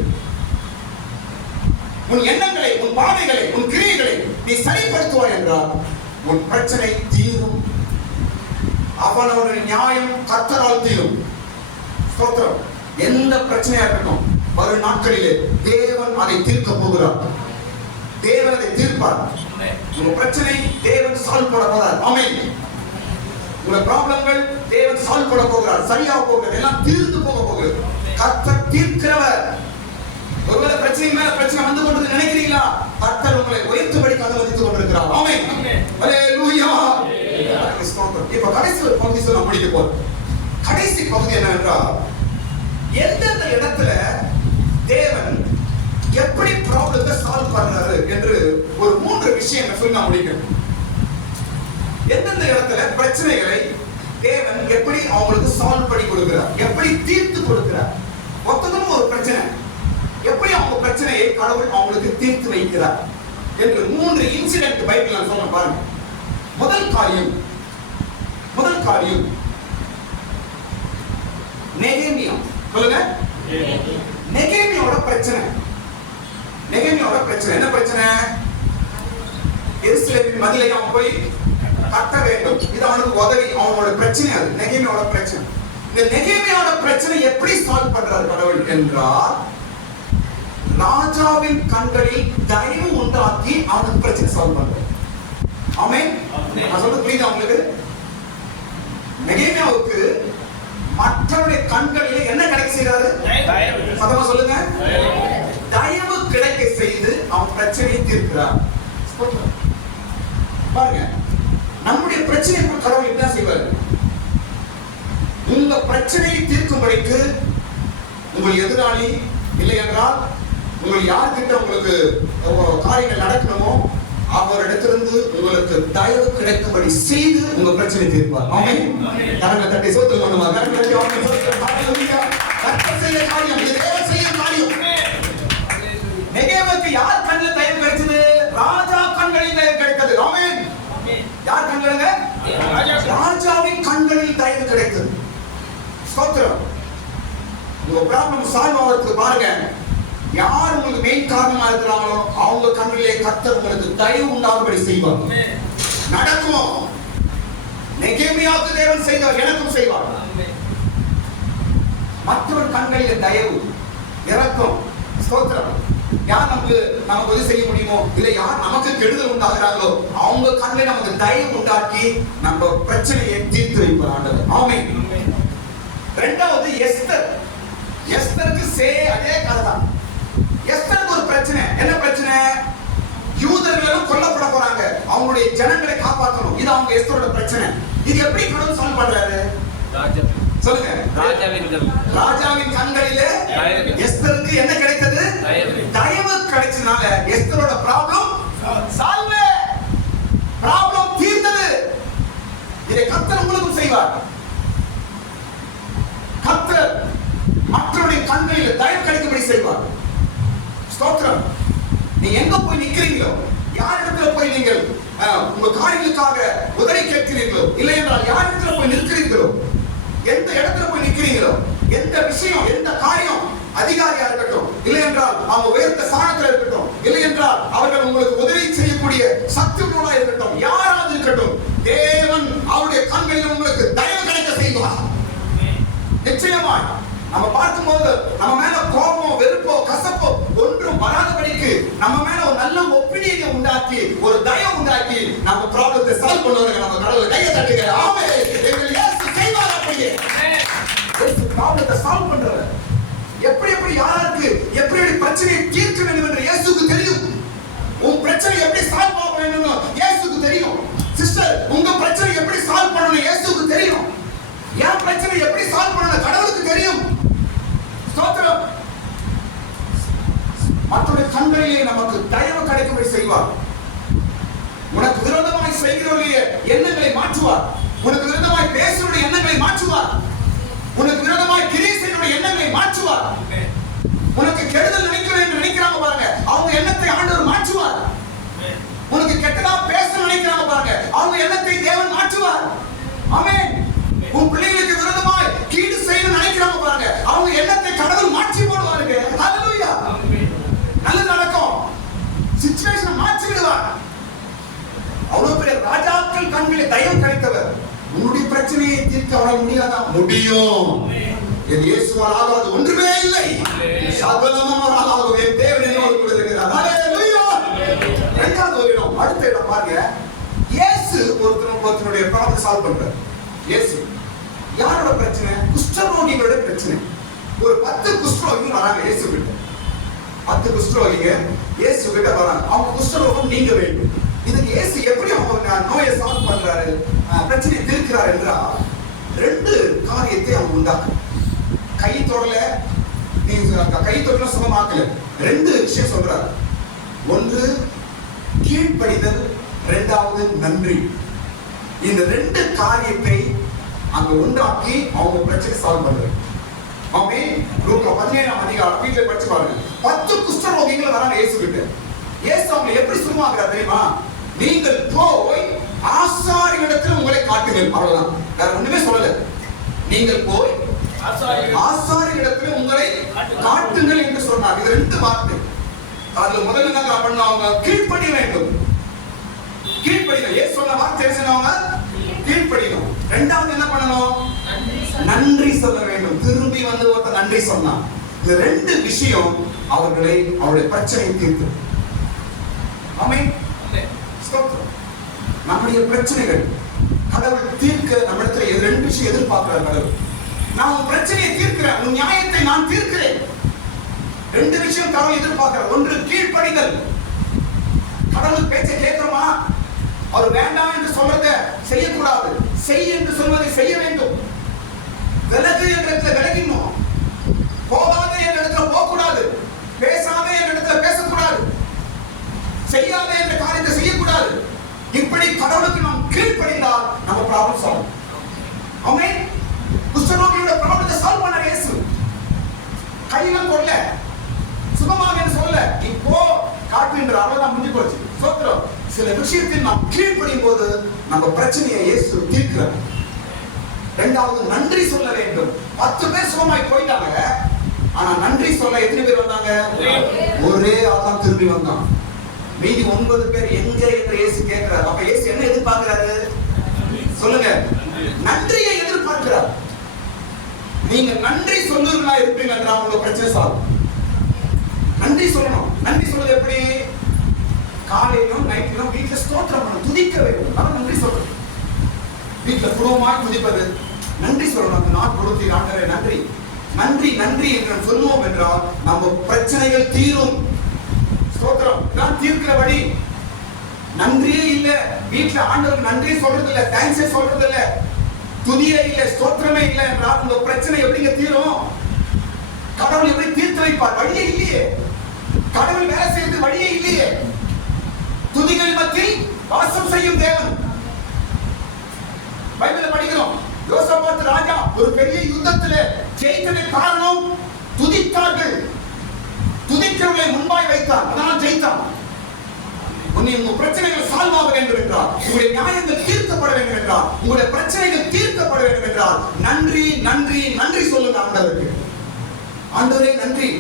உன் எண்ணங்களை, உன் பாதைகளை, உன் கிரியைகளை நீ சரிப்படுத்துவாய் என்றால் உன் பிரச்சனை தீரும். அவனோட நியாயம் கர்த்தரால் தீரும். ஸ்தோத்திரம். எந்த பிரச்சனையா இருக்கட்டும், வரும் நாட்களிலே தேவன் அதை தீர்க்க போகிறார். தேவன் அதை தீர்ப்பார். உங்க பிரச்சனை தேவன் சால்வ் பண்ண போறார். ஆமென். உங்க ப்ராப்ளங்கள் தேவன் சால்வ் பண்ண போகிறார். சரியாக போகிறது, எல்லாம் தீர்ந்து போக போகிறது. கர்த்தர் தீர்க்கிறவர். ஒருவேளை பிரச்சனை மேல பிரச்சனை வந்து கொண்டு நினைக்கிறீங்களா? கர்த்தர் உங்களை உயர்த்தும்படிக்கு அனுமதித்துக் கொண்டிருக்கிறார். ஆமென். ஹல்லேலூயா. இப்ப கடைசி ஒரு பகுதி சொல்ல முடிக்க போறோம். கடைசி பகுதி என்னவென்றால் எந்தெந்த இடத்துல தேவன் எப்படி ப்ராப்ளத்தை சால்வ் பண்றாரு என்று ஒரு 3 விஷயங்கள் சொல்லி நான் முடிக்கிறேன். எந்தெந்த இடத்துல பிரச்சனைகளை தேவன் எப்படி அவங்களுக்கு சால்வ் பண்ணி கொடுக்கிறார், எப்படி தீர்த்து கொடுக்கிறார். மொத்தமும் ஒரு பிரச்சனை, எப்படி அவங்க பிரச்சனையை கடவுள் அவங்களுக்கு தீர்த்து வைக்கிறார் என்று 3 இன்சிடென்ட் பைபிள்ல நான் சொல்றேன் பாருங்க. முதல் காரியம் நெகேமியா. சொல்லுங்க. நெகேமியாவோட பிரச்சனை என்ன பிரச்சனை? எருசலேமின் மதிலை அவன் போய் கட்ட வேண்டும். இது அவனுக்கு உதவி, அவனோட பிரச்சனை. அது நெகேமியாவோட பிரச்சனை. இந்த நெகேமியாவோட பிரச்சனை எப்படி சால்வ் பண்றாரு கடவுள் என்றால், ராஜாவின் கண்களில் தயவு உண்டாக்கி அவனுக்கு பிரச்சனை சால்வ் பண்றாரு. ஆமென். நான் சொல்றது புரியுதா உங்களுக்கு? நெகேமியாவுக்கு மற்றவருடைய கண்களில் என்ன கிடைக்க செய்யறாரு? சத்தமா சொல்லுங்க. தயவு கிடைக்க செய்து அவன் பிரச்சனையை தீர்க்கிறார். பாருங்க, நம்முடைய பிரச்சனையை கடவுள் என்ன செய்வார்? உங்க பிரச்சனையை தீர்க்கும்படிக்கு உங்கள் எதிராளி இல்லை என்றால் உங்கள் யார்கிட்ட உங்களுக்கு காரியங்கள் நடக்கணுமோ அவரிடத்திலிருந்து உங்களுக்கு தயவு கிடைக்கும்படி செய்து உங்க பிரச்சனை தீர்ப்பார். ஆமென். கரங்களை தட்டி சோத்திரம் பண்ணுமா? கரங்களை தட்டி ஆமென் சோத்திரம். ஹalleluya. கர்த்தர் செய்த காரியம், இது தேவன் செய்த காரியம். நெகேமியாவுக்கு யார் கண்ணில் தயவு கிடைச்சது? ராஜா கண்களில் தயவு கிடைத்தது. ஆமென். யார் கண்களுங்க? ராஜாவின் கண்களில் தயவு கிடைத்தது. ஸ்தோத்திரம். உங்க ப்ராப்ளம் சால்வ் ஆகிறதுக்கு பாருங்க, யார் உங்களுக்கு மெயின் காரணமா இருக்கிறாங்களோ அவங்க கண்ணிலே கர்த்தர் உங்களுக்கு தயவு உண்டாகும்படி செய்வார். நடக்கும். நெகேமியாவுக்கு தேவன் செய்தார், எனக்கும் செய்வார். மற்றவர் கண்களிலே தயவு, இரக்கம், ஸ்தோத்திரம். யார் நமக்கு உதவி செய்ய முடியுமோ, இல்ல யார் நமக்கு கெடுதல் உண்டாகிறாங்களோ அவங்க கண்ணிலே நமக்கு தயவு உண்டாக்கி நம்ம பிரச்சனையை தீர்த்து வைப்பார் ஆண்டவர். ஆமென். இரண்டாவது எஸ்தருக்கு அதே கதை தான். எஸ்தருக்கு ஒரு பிரச்சனை. என்ன பிரச்சனை? யூதர்களும் கொல்லப்பட போறாங்க, அவங்களுடைய ஜனங்களை காப்பாற்றணும். இது அவங்க எஸ்தரோட பிரச்சனை. இது எப்படி கடவுள் சால்வ் பண்றாரு? சொல்லுங்க. ராஜாவின் கண்களிலே எஸ்தருக்கு என்ன கிடைத்தது? தயவு கிடைச்சனால எஸ்தரோட ப்ராப்ளம் சால்வ், ப்ராப்ளம் தீர்ந்தது. இதை கர்த்தர் உங்களுக்கும் செய்வார். கர்த்தர் மற்றவருடைய கண்களில் தயவு கிடைக்கும்படி செய்வார். ஸ்தோத்திரம். நீ எங்க போய் நிக்கிறீங்களோ, யார் இடத்துல போய் நீங்கள் உங்க காரியங்களுக்காக உதவி கேட்கிறீர்களோ, இல்லை என்றால் யார் இடத்துல போய் நிற்கிறீர்களோ, எந்த இடத்துல போய் நிக்கிறீங்களோ, எந்த விஷயம், எந்த காரியம், அதிகாரியா இருக்கட்டும், இல்லை என்றால் அவங்க உயர்ந்த ஸ்தானத்துல இருக்கட்டும், இல்லை என்றால் அவர்கள் உங்களுக்கு உதவி செய்யக்கூடிய சக்தி உள்ளவர்களா இருக்கட்டும், யாராவது இருக்கட்டும், தேவன் அவருடைய கண்களில் உங்களுக்கு தயவு கிடைக்க செய்வார். நிச்சயமாய் நம்ம பார்க்கும்போது நம்ம மேல கோபமோ வெறுப்போ கசப்போ ஒன்றும் வராதபடிக்கு நம்ம மேல ஒரு நல்ல ஒப்பீனியனை உண்டாக்கி ஒரு தயவு உண்டாக்கி நம்ம ப்ராப்ளத்தை சால்வ் பண்ணுவாங்க. நம்ம கடவுளை கையை தட்டுங்க. ஆமென். எங்கள் இயேசு செய்வார். அப்படியே இயேசு ப்ராப்ளத்தை சால்வ் பண்றாரு. எப்படி யாருக்கு எப்படி பிரச்சனையை தீர்க்க வேண்டும் என்று இயேசுவுக்கு தெரியும். உன் பிரச்சனை எப்படி சால்வ் ஆக வேண்டும்னு இயேசுவுக்கு தெரியும். சிஸ்டர், உங்க பிரச்சனை எப்படி சால்வ் பண்ணணும் இயேசுவுக்கு தெரியும். என் பிரச்சனை எப்படி சால்வ் பண்ணணும் கடவுளுக்கு தெரியும். ஸ்தோத்திரம். மற்றவருடைய கண்களிலே நமக்கு தயவு கிடைக்கும்படி செய்வார். உனக்கு விரோதமாய் செய்கிறவருடைய எண்ணங்களை மாற்றுவார். உனக்கு விரோதமாய் பேசுவருடைய எண்ணங்களை மாற்றுவார். உனக்கு விரோதமாய் கிரியை செய்வருடைய எண்ணங்களை மாற்றுவார். உனக்கு கெடுதல் நினைக்கிறேன் என்று நினைக்கிறாங்க பாருங்க, அவங்க எண்ணத்தை ஆண்டவர் மாற்றுவார். உனக்கு கெட்டதா பேச நினைக்கிறாங்க பாருங்க, அவங்க எண்ணத்தை தேவன் மாற்றுவார். ஆமென். உன் பிள்ளைகளுக்கு விரோதமாய் கீடு செய்ய நினைக்கிறாங்க பாருங்க, அவங்க எண்ணத்தை கடவுள் மாற்றி போடுவாருங்க. ஹalleluya. நல்லது நடக்கும். சிச்சுவேஷனை மாற்றி விடுவார். அவ்வளவு பெரிய ராஜாக்கள் கண்களில் தயவு கிடைத்தவர். உன்னுடைய பிரச்சனையை தீர்க்க அவரால் முடியாதா? முடியும். என் இயேசுவால் ஆகாது ஒன்றுமே இல்லை. சகலமும் ஆகும். என் தேவன் என்னோடு கூட இருக்கிறார். ஹalleluya. இரண்டாவது ஒரு இடம், அடுத்த இடம் பாருங்க. இயேசு ஒருத்தனுடைய ப்ராப்ளம் சால்வ் பண்றார். இயேசு யாரோட பிரச்சனை? குஷ்டரோகிகளோட பிரச்சனை. ஒரு 10 குஷ்டரோகிகள் வராங்க இயேசு கிட்ட. 10 குஷ்டரோகிங்க இயேசு கிட்ட வராங்க. அவங்க குஷ்டரோகம் நீங்க வேண்டும். இதுக்கு இயேசு எப்படி அவங்க நோயை சால்வ் பண்றாரு, பிரச்சனையை தீர்க்கிறார் என்றால் 2 காரியத்தை அவங்க உண்டாக்கும். கை தொடல, நீங்க கை தொடல சுகமாக்கல. 2 விஷயம் சொல்றாரு. ஒன்று கீழ்ப்படிதல், இரண்டாவது நன்றி. இந்த 2 காரியத்தை அங்க உண்டாக்கி அவங்க பிரச்சனை சால்வ் பண்றது. ஆமென். லூக்கா 17ஆம் அதிகாரம் வீட்டுல படிச்சு பாருங்க. 10 குஷ்டரோகிகள் வராங்க இயேசு கிட்ட. இயேசு அவங்க எப்படி சும்மாக்குறாரு தெரியுமா? நீங்கள் போய் ஆசாரியனிடத்தில் உங்களை காட்டுங்கள், அவ்வளவுதான். வேற ஒண்ணுமே சொல்லல. நீங்கள் போய் ஆசாரியனிடத்தில் உங்களை காட்டுங்கள் என்று சொன்னார். இது 2 வார்த்தை. அதுல முதல்ல என்ன பண்ணாங்க? கீழ்ப்படிய வேண்டும். கீழ்ப்படியணும். இயேசு சொன்ன வார்த்தை பேசினவங்க கீழ்ப்படியணும். இரண்டாவது என்ன பண்ணணும்? நன்றி சொல்ல வேண்டும். திரும்பி வந்து ஒருத்தர் நன்றி சொன்னான். இந்த 2 விஷயம் அவர்களை அவருடைய பிரச்சனையை தீர்த்து. ஆமென். ஸ்தோத்திரம். நம்முடைய பிரச்சனைகள் கடவுள் தீர்க்க நம்மிடத்துல 2 விஷயம் எதிர்பார்க்கிறார் கடவுள். நான் உன் பிரச்சனையை தீர்க்கிறேன், உன் நியாயத்தை நான் தீர்க்கிறேன். 2 விஷயம் கடவுள் எதிர்பார்க்கிறார். ஒன்று கீழ்ப்படிதல். கடவுள் பேச்சை கேட்கிறோமா? அவர் வேண்டாம் என்று சொல்றதை செய்யக்கூடாது, செய் என்று சொல்வதை செய்ய வேண்டும். விலகு என்ற இடத்துல விலகினோம், போகாத என்ற இடத்துல போகக்கூடாது, பேசாத என்ற இடத்துல பேசக்கூடாது, செய்யாத என்ற காரியத்தை செய்யக்கூடாது. இப்படி கடவுளுக்கு நாம் கீழ்ப்படிந்தால் நம்ம ப்ராப்ளம் சால்வ். ஆமென். குஷ்டரோகியோட ப்ராப்ளத்தை சால்வ் பண்ண இயேசு கையில கொல்ல சுகமாக சொல்ல இப்போ காட்டுன்ற அவ்வளவுதான் முடிஞ்சு போச்சு. சோத்திரம். சில விஷயத்தில் நாம் கீழ்ப்படியும் போது நம்ம பிரச்சனையை இயேசு தீர்க்கிறார். இரண்டாவது நன்றி சொல்ல வேண்டும். 10 பேர் சுகமாய் போயிட்டாங்க, ஆனா நன்றி சொல்ல எத்தனை பேர் வந்தாங்க? ஒரே ஆள் திரும்பி வந்தான். மீதி 9 பேர் எங்க என்று இயேசு கேட்கிறார். அப்ப இயேசு என்ன எதிர்பார்க்கிறாரு? சொல்லுங்க. நன்றியை எதிர்பார்க்கிறார். நீங்க நன்றி சொல்லுங்களா இருப்பீங்க என்றால் உங்க பிரச்சனை சால்வ். நன்றி சொல்லணும். நன்றி சொல்றது எப்படி? காலையிலும் நைட்டிலும் வீட்டுல ஸ்தோத்திரம் பண்ணணும், துதிக்க வேண்டும். அதான் நன்றி சொல்றது. வீட்டுல குடும்பமாய் துதிப்பது, நன்றி சொல்லணும். அந்த நாள் கொடுத்து ஆண்டவரே நன்றி நன்றி நன்றி என்று சொல்லுவோம் என்றால் நம்ம பிரச்சனைகள் தீரும். ஸ்தோத்திரம் தான் தீர்க்கிற வழி. நன்றியே இல்ல வீட்டுல ஆண்டவருக்கு நன்றி சொல்றது இல்ல, தேங்க்ஸே சொல்றது இல்ல, துதியே இல்ல, ஸ்தோத்திரமே இல்ல என்றால் உங்க பிரச்சனை எப்படிங்க தீரும்? கடவுள் எப்படி தீர்த்து வைப்பார்? வழியே இல்லையே. கடவுள் வேலை செய்யறது வழியே இல்லையே. துதிகள் மத்தியில் வாசம் செய்யும் தேவன். பைபிள்ல படிக்கிறோம். யோசபாத் ராஜா ஒரு பெரிய யுத்தத்திலே ஜெயித்ததற்கு காரணம் துதித்தார்கள். துதிக்கிறவர்களை முன்பாய் வைத்தான், அதனால ஜெயித்தான். உங்க பிரச்சனைகள் சால்வ் ஆக வேண்டும் என்றால், உங்களுடைய நியாயங்கள் தீர்க்கப்பட வேண்டும் என்றால், உங்களுடைய பிரச்சனைகள் தீர்க்கப்பட வேண்டும் என்றால் நன்றி நன்றி நன்றி சொல்லுங்க ஆண்டவருக்கு. ஆண்டவரே நன்றி,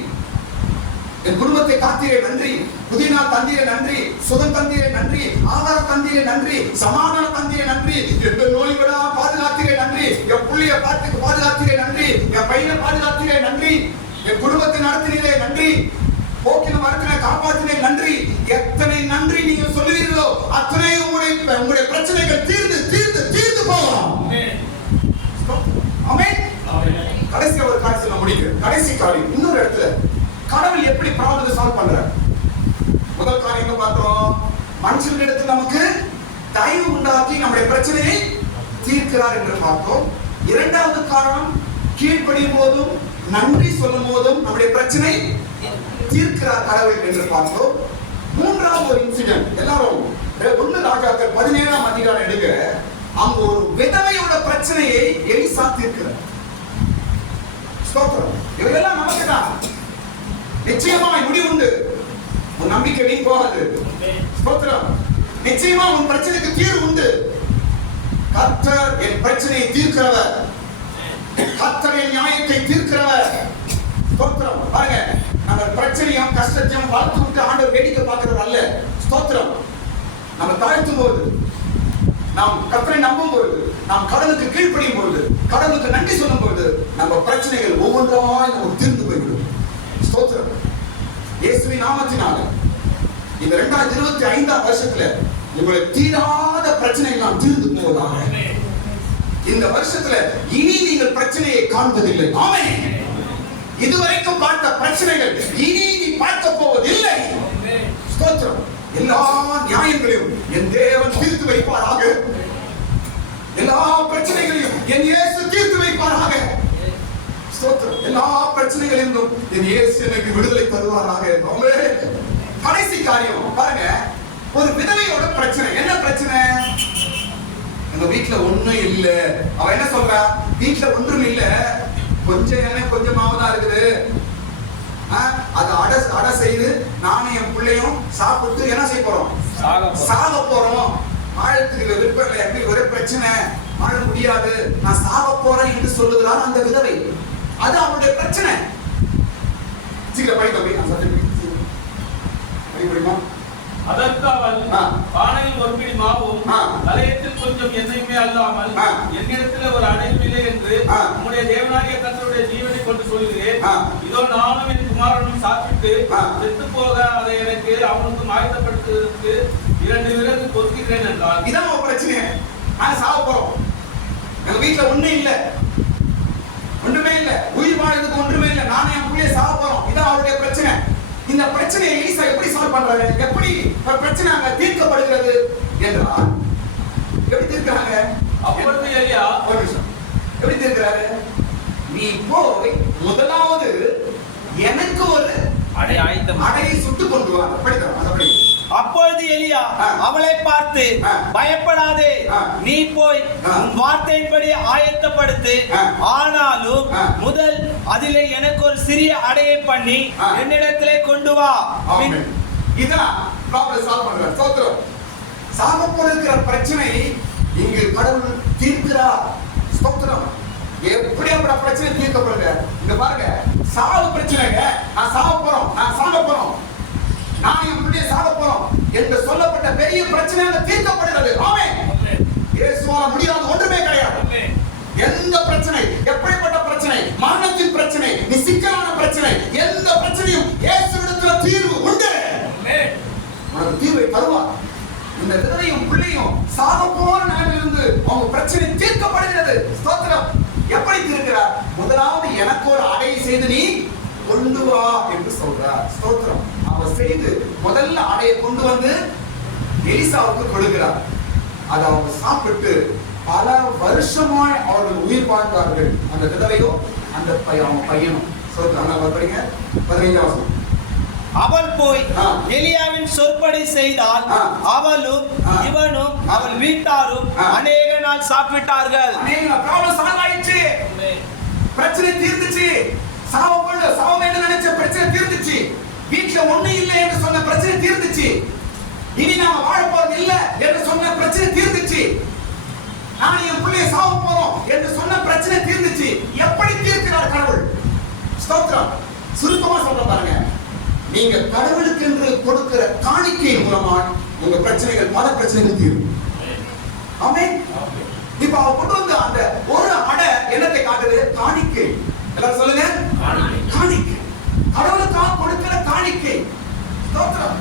என் குடும்பத்தை காத்தீரே நன்றி, புதினா தந்தீரே நன்றி, சுகம் தந்தீரே நன்றி, ஆதாரம் தந்தீரே நன்றி, சமாதானம் தந்தீரே நன்றி, எந்த நோய் விடா பாதுகாத்தீரே நன்றி, என் புள்ளிய பாதுகாத்தீரே நன்றி, என் பையனை பாதுகாத்தீரே நன்றி, என் குடும்பத்தை நடத்தினீரே நன்றி, போக்கின மரத்தினை காப்பாற்றினே நன்றி. எத்தனை நன்றி நீங்க சொல்லுவீர்களோ அத்தனை உங்களுடைய பிரச்சனைகள் தீர்ந்து தீர்ந்து தீர்ந்து போகலாம். ஆமென். கடைசி ஒரு காரியத்தை முடிக்கிறேன். கடைசி காரியம் இன்னொரு இடத்துல கடவுள் எப்படி ப்ராப்ளத்தை சால்வ் பண்றார்? முதல் காரியம் என்ன பார்த்தோம்? மனுஷனிடத்தில் நமக்கு தயவு உண்டாக்கி நம்முடைய பிரச்சனையை தீர்க்கிறார் என்று பார்த்தோம். இரண்டாவது காரணம் கீழ்ப்படியும் போதும் நன்றி சொல்லும் போதும் நம்முடைய பிரச்சனை தீர்க்கிறார் கடவுள் என்று பார்த்தோம். மூன்றாவது ஒரு இன்சிடென்ட் எல்லாரும் 1 ராஜாக்கள் 17ஆம் அதிகாரம் எடுக்க, அங்க ஒரு விதவையோட பிரச்சனையை எலிசா தீர்க்கிறார். ஸ்தோத்திரம். இவையெல்லாம் நமக்கு தான் நிச்சயமாய் முடிவு உண்டு. உன் நம்பிக்கை நீ போகாது. ஸ்தோத்திரம். நிச்சயமா உன் பிரச்சனைக்கு தீர்வு உண்டு. கர்த்தர் என் பிரச்சனையை தீர்க்கிறவர், கர்த்தர் என் நியாயத்தை தீர்க்கிறவர். ஸ்தோத்திரம். பாருங்க, நம்ம பிரச்சனையும் கஷ்டத்தையும் வளர்த்து விட்டு ஆண்டவர் வேடிக்கை பார்க்கிறவர் அல்ல. ஸ்தோத்திரம். நம்ம தாழ்த்தும் போது, நாம் கர்த்தரை நம்பும் போது, நாம் கடவுளுக்கு கீழ்ப்படியும் போது, கடவுளுக்கு நன்றி சொல்லும் போது நம்ம பிரச்சனைகள் ஒவ்வொன்றாய் நமக்கு தீர்ந்து போய்விடும். ஸ்தோத்திரம். இயேசுவின் நாமத்தினால இந்த 2025ஆம் வருஷத்துல உங்களுடைய தீராத பிரச்சனைகள் நாம் தீர்ந்து போவதாக. இந்த வருஷத்துல இனி நீங்கள் பிரச்சனையை காண்பதில்லை. ஆமென். இதுவரைக்கும் பார்த்த பிரச்சனைகள் இனி நீ பார்க்க போவதில்லை. ஸ்தோத்திரம். எல்லா நியாயங்களையும் என் தேவன் தீர்த்து வைப்பாராக. எல்லா பிரச்சனைகளையும் என் இயேசு தீர்த்து வைப்பாராக. ஸ்தோத்திரம். எல்லா பிரச்சனைகளிலும் என் இயேசு எனக்கு விடுதலை தருவாராக. கடைசி காரியம் பாருங்க, ஒரு விதவையோட பிரச்சனை. என்ன பிரச்சனை? அந்த வீட்டுல ஒண்ணும் இல்ல. அவ என்ன சொல்றா? வீட்டுல ஒன்றும் இல்ல, கொஞ்சம் எண்ணெய் கொஞ்சமாவது தான் இருக்குது. அது அடை செய்து நானும் என் பிள்ளையும் சாப்பிட்டு என்ன செய்ய போறோம்? சாக போறோம். ஆழத்துக்கு விருப்பம் இல்லை, எப்படி ஒரே பிரச்சனை, ஆழ முடியாது, நான் சாக போறேன் என்று சொல்லுகிறார் அந்த விதவை. அது அவருடைய பிரச்சனை. சீக்கிரம் படிக்க படிமா. அதற்கு அவள், பானையில் ஒரு பிடி மாவும் கலயத்தில் கொஞ்சம் எண்ணெயுமே அல்லாமல் என்னிடத்தில் ஒரு அடையும் இல்லை என்று உம்முடைய தேவனாகிய கர்த்தருடைய ஜீவனை கொண்டு சொல்கிறேன். இதோ நானும் என் குமாரனும் சாப்பிட்டு செத்து போக அதை எனக்கு அவனுக்கு ஆயத்தப்படுத்துவதற்கு 2 விறகு கொத்துகிறேன் என்றால். இதான் ஒரு பிரச்சனை. நான் சாக போறோம், எங்க வீட்டுல ஒண்ணும் இல்ல, ஒன்றுமே இல்ல, உயிர் வாழ்றதுக்கு ஒன்றுமே இல்ல, நானும் என் பிள்ளைய சாக போறோம். இதான் அவருடைய பிரச்சனை. இந்த பிரச்சனையை எலிசா எப்படி சால்வ் பண்றாரு? எப்படி பிரச்சனை அங்க தீர்க்கப்படுகிறது என்றால் எப்படி தீர்க்கறாங்க? அப்பொழுது எலியா எப்படி தீர்க்கறாரு? நீ போய் முதலாவது எனக்கு ஒரு அடையை சுட்டு கொண்டு வா. அப்படி அப்பொழுது எலியா அவளை பார்த்து, பயப்படாதே, நீ போய் உன் வார்த்தையின்படி ஆயத்தப்படுத்து, ஆனாலும் முதல் அதிலே எனக்கு ஒரு சிறிய அடையை பண்ணி என்னிடத்திலே கொண்டு வா. இதான் ப்ராப்ளம் சால்வ் பண்றார். ஸ்தோத்திரம். சாக போகிற பிரச்சனை இங்கு கடவுள் தீர்க்கிறார். ஸ்தோத்திரம். எப்படி அப்படி பிரச்சனை தீர்க்கப்படுது? இங்க பாருங்க, சாவு பிரச்சனைங்க. நான் சாக போறோம், நான் சாக போறோம், நான் என் பிள்ளையை சாக போறோம் என்று சொல்லப்பட்ட பெரிய பிரச்சனை தீர்க்கப்படுகிறது. ஆமென். இயேசுவால முடியாத ஒன்றுமே கிடையாது. எந்த பிரச்சனை, எப்படிப்பட்ட பிரச்சனை, மரணத்தின் பிரச்சனை, நீ சிக்கலான பிரச்சனை, எந்த பிரச்சனையும் இயேசுவிடத்துல தீர்வு உண்டு. உனக்கு தீர்வை தருவார். இந்த விதவையும் பிள்ளையும் சாக போற நிலையிலிருந்து அவங்க பிரச்சனை தீர்க்கப்படுகிறது. ஸ்தோத்திரம். எப்படி தீர்க்கிறார்? முதலாவது எனக்கு ஒரு அடையை செய்து நீ கொண்டு வா என்று சொல்றார். ஸ்தோத்திரம். அவர் செய்து முதல்ல அடையை கொண்டு வந்து எலிசாவுக்கு கொடுக்கிறார். அதை அவங்க சாப்பிட்டு பல வருஷமாய் அவர்கள் உயிர் வாழ்ந்தார்கள். அந்த விதவையும் அந்த அவங்க பையனும். ஸ்தோத்திரம். படிங்க 15ஆம் வசனம். அவள் போய் எலியாவின் சொற்படி செய்தால் அவளும் இவனும் அவள் வீட்டாரும் அநேக நாள் சாப்பிட்டார்கள். பிரச்சனை தீர்ந்துச்சு. சாவ வேண்டும் நினைச்ச பிரச்சனை தீர்ந்துச்சு. வீட்டுல ஒண்ணு இல்லை என்று சொன்ன பிரச்சனை தீர்ந்துச்சு. இனி நாம வாழ போறது இல்ல என்று சொன்ன பிரச்சனை தீர்ந்துச்சு. நான் என் பிள்ளையை சாவ போறோம் என்று சொன்ன பிரச்சனை தீர்ந்துச்சு. எப்படி தீர்க்கிறார் கடவுள்? ஸ்தோத்திரம். சுருக்கமா சொல்ற பாருங்க, நீங்க கடவுளுக்கு என்று கொடுக்கிற காணிக்கை மூலமா உங்க பிரச்சனைகள், பல பிரச்சனைகள் தீரும். ஆமென். இப்ப அவ கொண்டு வந்த அந்த ஒரு அடை என்னத்தை காட்டுது? காணிக்கை. எல்லாரும் சொல்லுங்க, காணிக்கை. கடவுளுக்காக கொடுக்கிற காணிக்கை. ஸ்தோத்திரம்.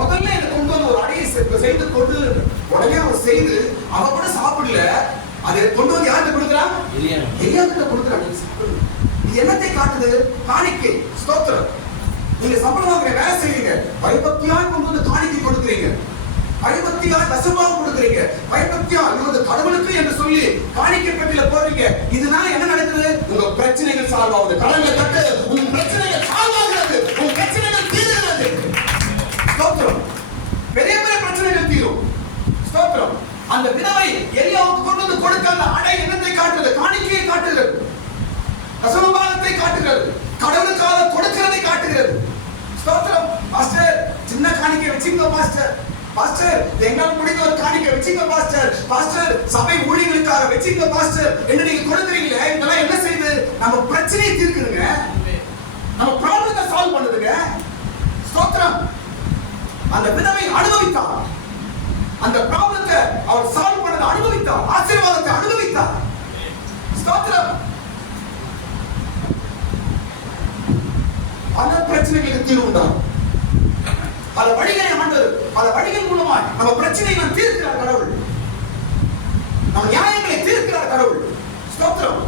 முதல்ல எனக்கு கொண்டு வந்து ஒரு அடையை செய்து கொண்டு உடனே அவர் செய்து அவ கூட சாப்பிடல, அதை கொண்டு வந்து யாருக்கு கொடுக்குறான்? எலியாவுக்கு கொடுக்குறாங்க. இது என்னத்தை காட்டுது? காணிக்கை. ஸ்தோத்திரம். நீங்க சம்பளம் வாங்குற, வேலை செய்றீங்க, பயபக்தியா கொண்டு வந்து காணிக்கை கொடுக்குறீங்க, பயபக்தியா தசமபாகம் கொடுக்குறீங்க, பயபக்தியா இது கடவுளுக்கு என்று சொல்லி காணிக்கை பெட்டில போறீங்க. இதனால என்ன நடக்குது? உங்க பிரச்சனைகள் சால்வ் ஆகுது. கடவுளை கட்டு, உங்க பிரச்சனைகள் சால்வ் ஆகுது, உங்க பிரச்சனைகள் தீருகிறது. ஸ்தோத்திரம். பெரிய பெரிய பிரச்சனைகள் தீரும். ஸ்தோத்திரம். அந்த விதவை எலியாவுக்கு கொண்டு வந்து கொடுக்க அந்த அடை என்னத்தை காட்டுகிறது? காணிக்கையை காட்டுகிறது, தசமபாகத்தை காட்டுகிறது, கடவுளுக்காக கொடுக்கிறதை காட்டுகிறது. ஸ்தோத்திரம். பாஸ்டர், சின்ன காணிக்கை வச்சுங்க பாஸ்டர். பாஸ்டர், எங்களால் முடிந்த ஒரு காணிக்கை வச்சுங்க பாஸ்டர். பாஸ்டர், சபை ஊழியர்களுக்காக வச்சுங்க பாஸ்டர் என்று நீங்க கொடுக்குறீங்களே, இதெல்லாம் என்ன செய்யுது? நம்ம பிரச்சனையை தீர்க்குதுங்க, நம்ம ப்ராப்ளத்தை சால்வ் பண்ணுதுங்க. ஸ்தோத்திரம். அந்த விதவை அனுபவித்தார். அந்த ப்ராப்ளத்தை அவர் சால்வ் பண்ணதை அனுபவித்தார், ஆசீர்வாதத்தை அனுபவித்தார். ஸ்தோத்திரம். பல பிரச்சனைகளுக்கு தீர்வு உண்டாகும். பல வழிகளை ஆண்டவர் பல வழிகள் மூலமா நம்ம பிரச்சனையை நாம் தீர்க்கிறார் கடவுள். நம்ம நியாயங்களை தீர்க்கிறார் கடவுள். ஸ்தோத்திரம்.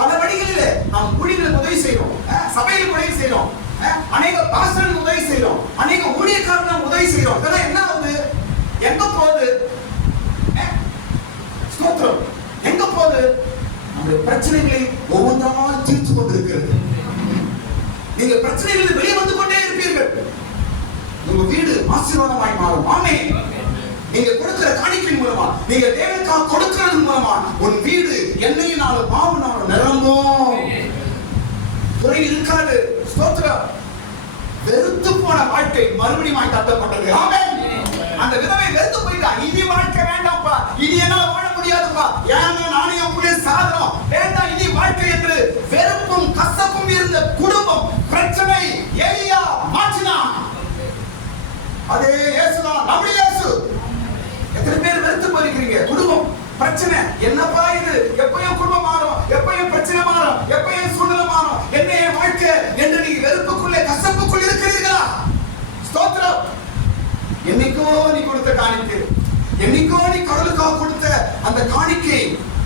பல வழிகளிலே நாம் ஊழியர்களுக்கு உதவி செய்யறோம், சபையில் உதவி செய்யறோம், அநேக பாஸ்டர்களுக்கு உதவி செய்யறோம், அநேக ஊழியக்காரர்களுக்கு உதவி செய்யறோம். இதெல்லாம் என்ன ஆகுது? எங்க போகுது? ஸ்தோத்திரம். எங்க போகுது? நம்முடைய பிரச்சனைகளை ஒவ்வொன்றாக தீர்த்து கொண்டிருக்கிறது. நீங்க பிரச்சனைகளில் வெளியே வந்து கொண்டே இருப்பீர்கள். உங்க வீடு ஆசீர்வாதமாய் மாறும். ஆமென். நீங்க கொடுக்கிற காணிக்கை மூலமா நீங்க தேவனுக்காக கொடுக்கிறது மூலமா உன் வீடு எண்ணெயினாலும் மாவுனாலும் நிரம்பும். குறை இருக்காது. ஸ்தோத்திரம். வெறுத்து போன வாழ்க்கை மறுபடியும் கட்டப்பட்டது. ஆமென். அந்த விதவை வெறுத்து போயிட்டா. இனி வாழ்க்கை வேண்டாம்ப்பா, இனி என்னால வாழ முடியாதுப்பா, ஏன்னா நானே அப்படியே சாதனம் வேண்டாம் இனி வாழ்க்கை என்று வெறுப்பும் கசப்பும் இருந்த குடும்பம் பிரச்சனை எலியா மாற்றினான். அதே இயேசுதான், நம்முடைய இயேசு. எத்தனை பேர் வெறுத்து போயிருக்கிறீங்க? குடும்பம் பிரச்சனை, என்னப்பா இது, எப்பயும் குடும்பம் மாறும், எப்பயும் பிரச்சனை மாறும், எப்பயும் சூழ்நிலை மாறும், என்ன என் வாழ்க்கை என்று நீங்க வெறுப்புக்குள்ளே கசப்புக்குள் இருக்கிறீர்களா? ஸ்தோத்திரம். என்னைக்கோ நீ கொடுத்த காணிக்கை, என்னைக்கோ நீ கடலுக்காக கொடுத்த அந்த காணிக்கை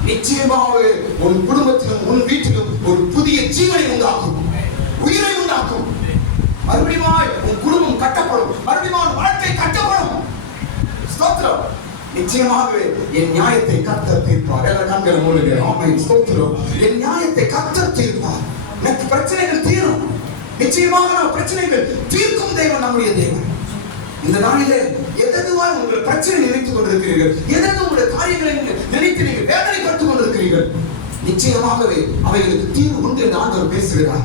நிச்சயமாக உன் குடும்பத்திலும் உன் வீட்டிலும் ஒரு புதிய ஜீவனை உண்டாக்கும், உயிரை உண்டாக்கும். மறுபடியும் உன் குடும்பம் கட்டப்படும், மறுபடியும் வாழ்க்கை கட்டப்படும். ஸ்தோத்திரம். நிச்சயமாகவே என் நியாயத்தை கர்த்தர் தீர்ப்பார். எல்லா கண்களை மூடுங்க. ஆமென். ஸ்தோத்திரம். என் நியாயத்தை கர்த்தர் தீர்ப்பார். எனக்கு பிரச்சனைகள் தீரும். நிச்சயமாக நம்ம பிரச்சனைகள் தீர்க்கும் தேவன் நம்முடைய தேவன். இந்த நாளிலே எதுவா உங்கள் பிரச்சனை நினைத்துக் கொண்டிருக்கிறீர்கள், எதற்கு உங்களுடைய காரியங்களை நினைத்து நீங்கள் வேதனைப்பட்டுக் கொண்டிருக்கிறீர்கள், நிச்சயமாகவே அவைகளுக்கு தீர்வு உண்டு என்று ஆண்டவர் பேசுகிறார்.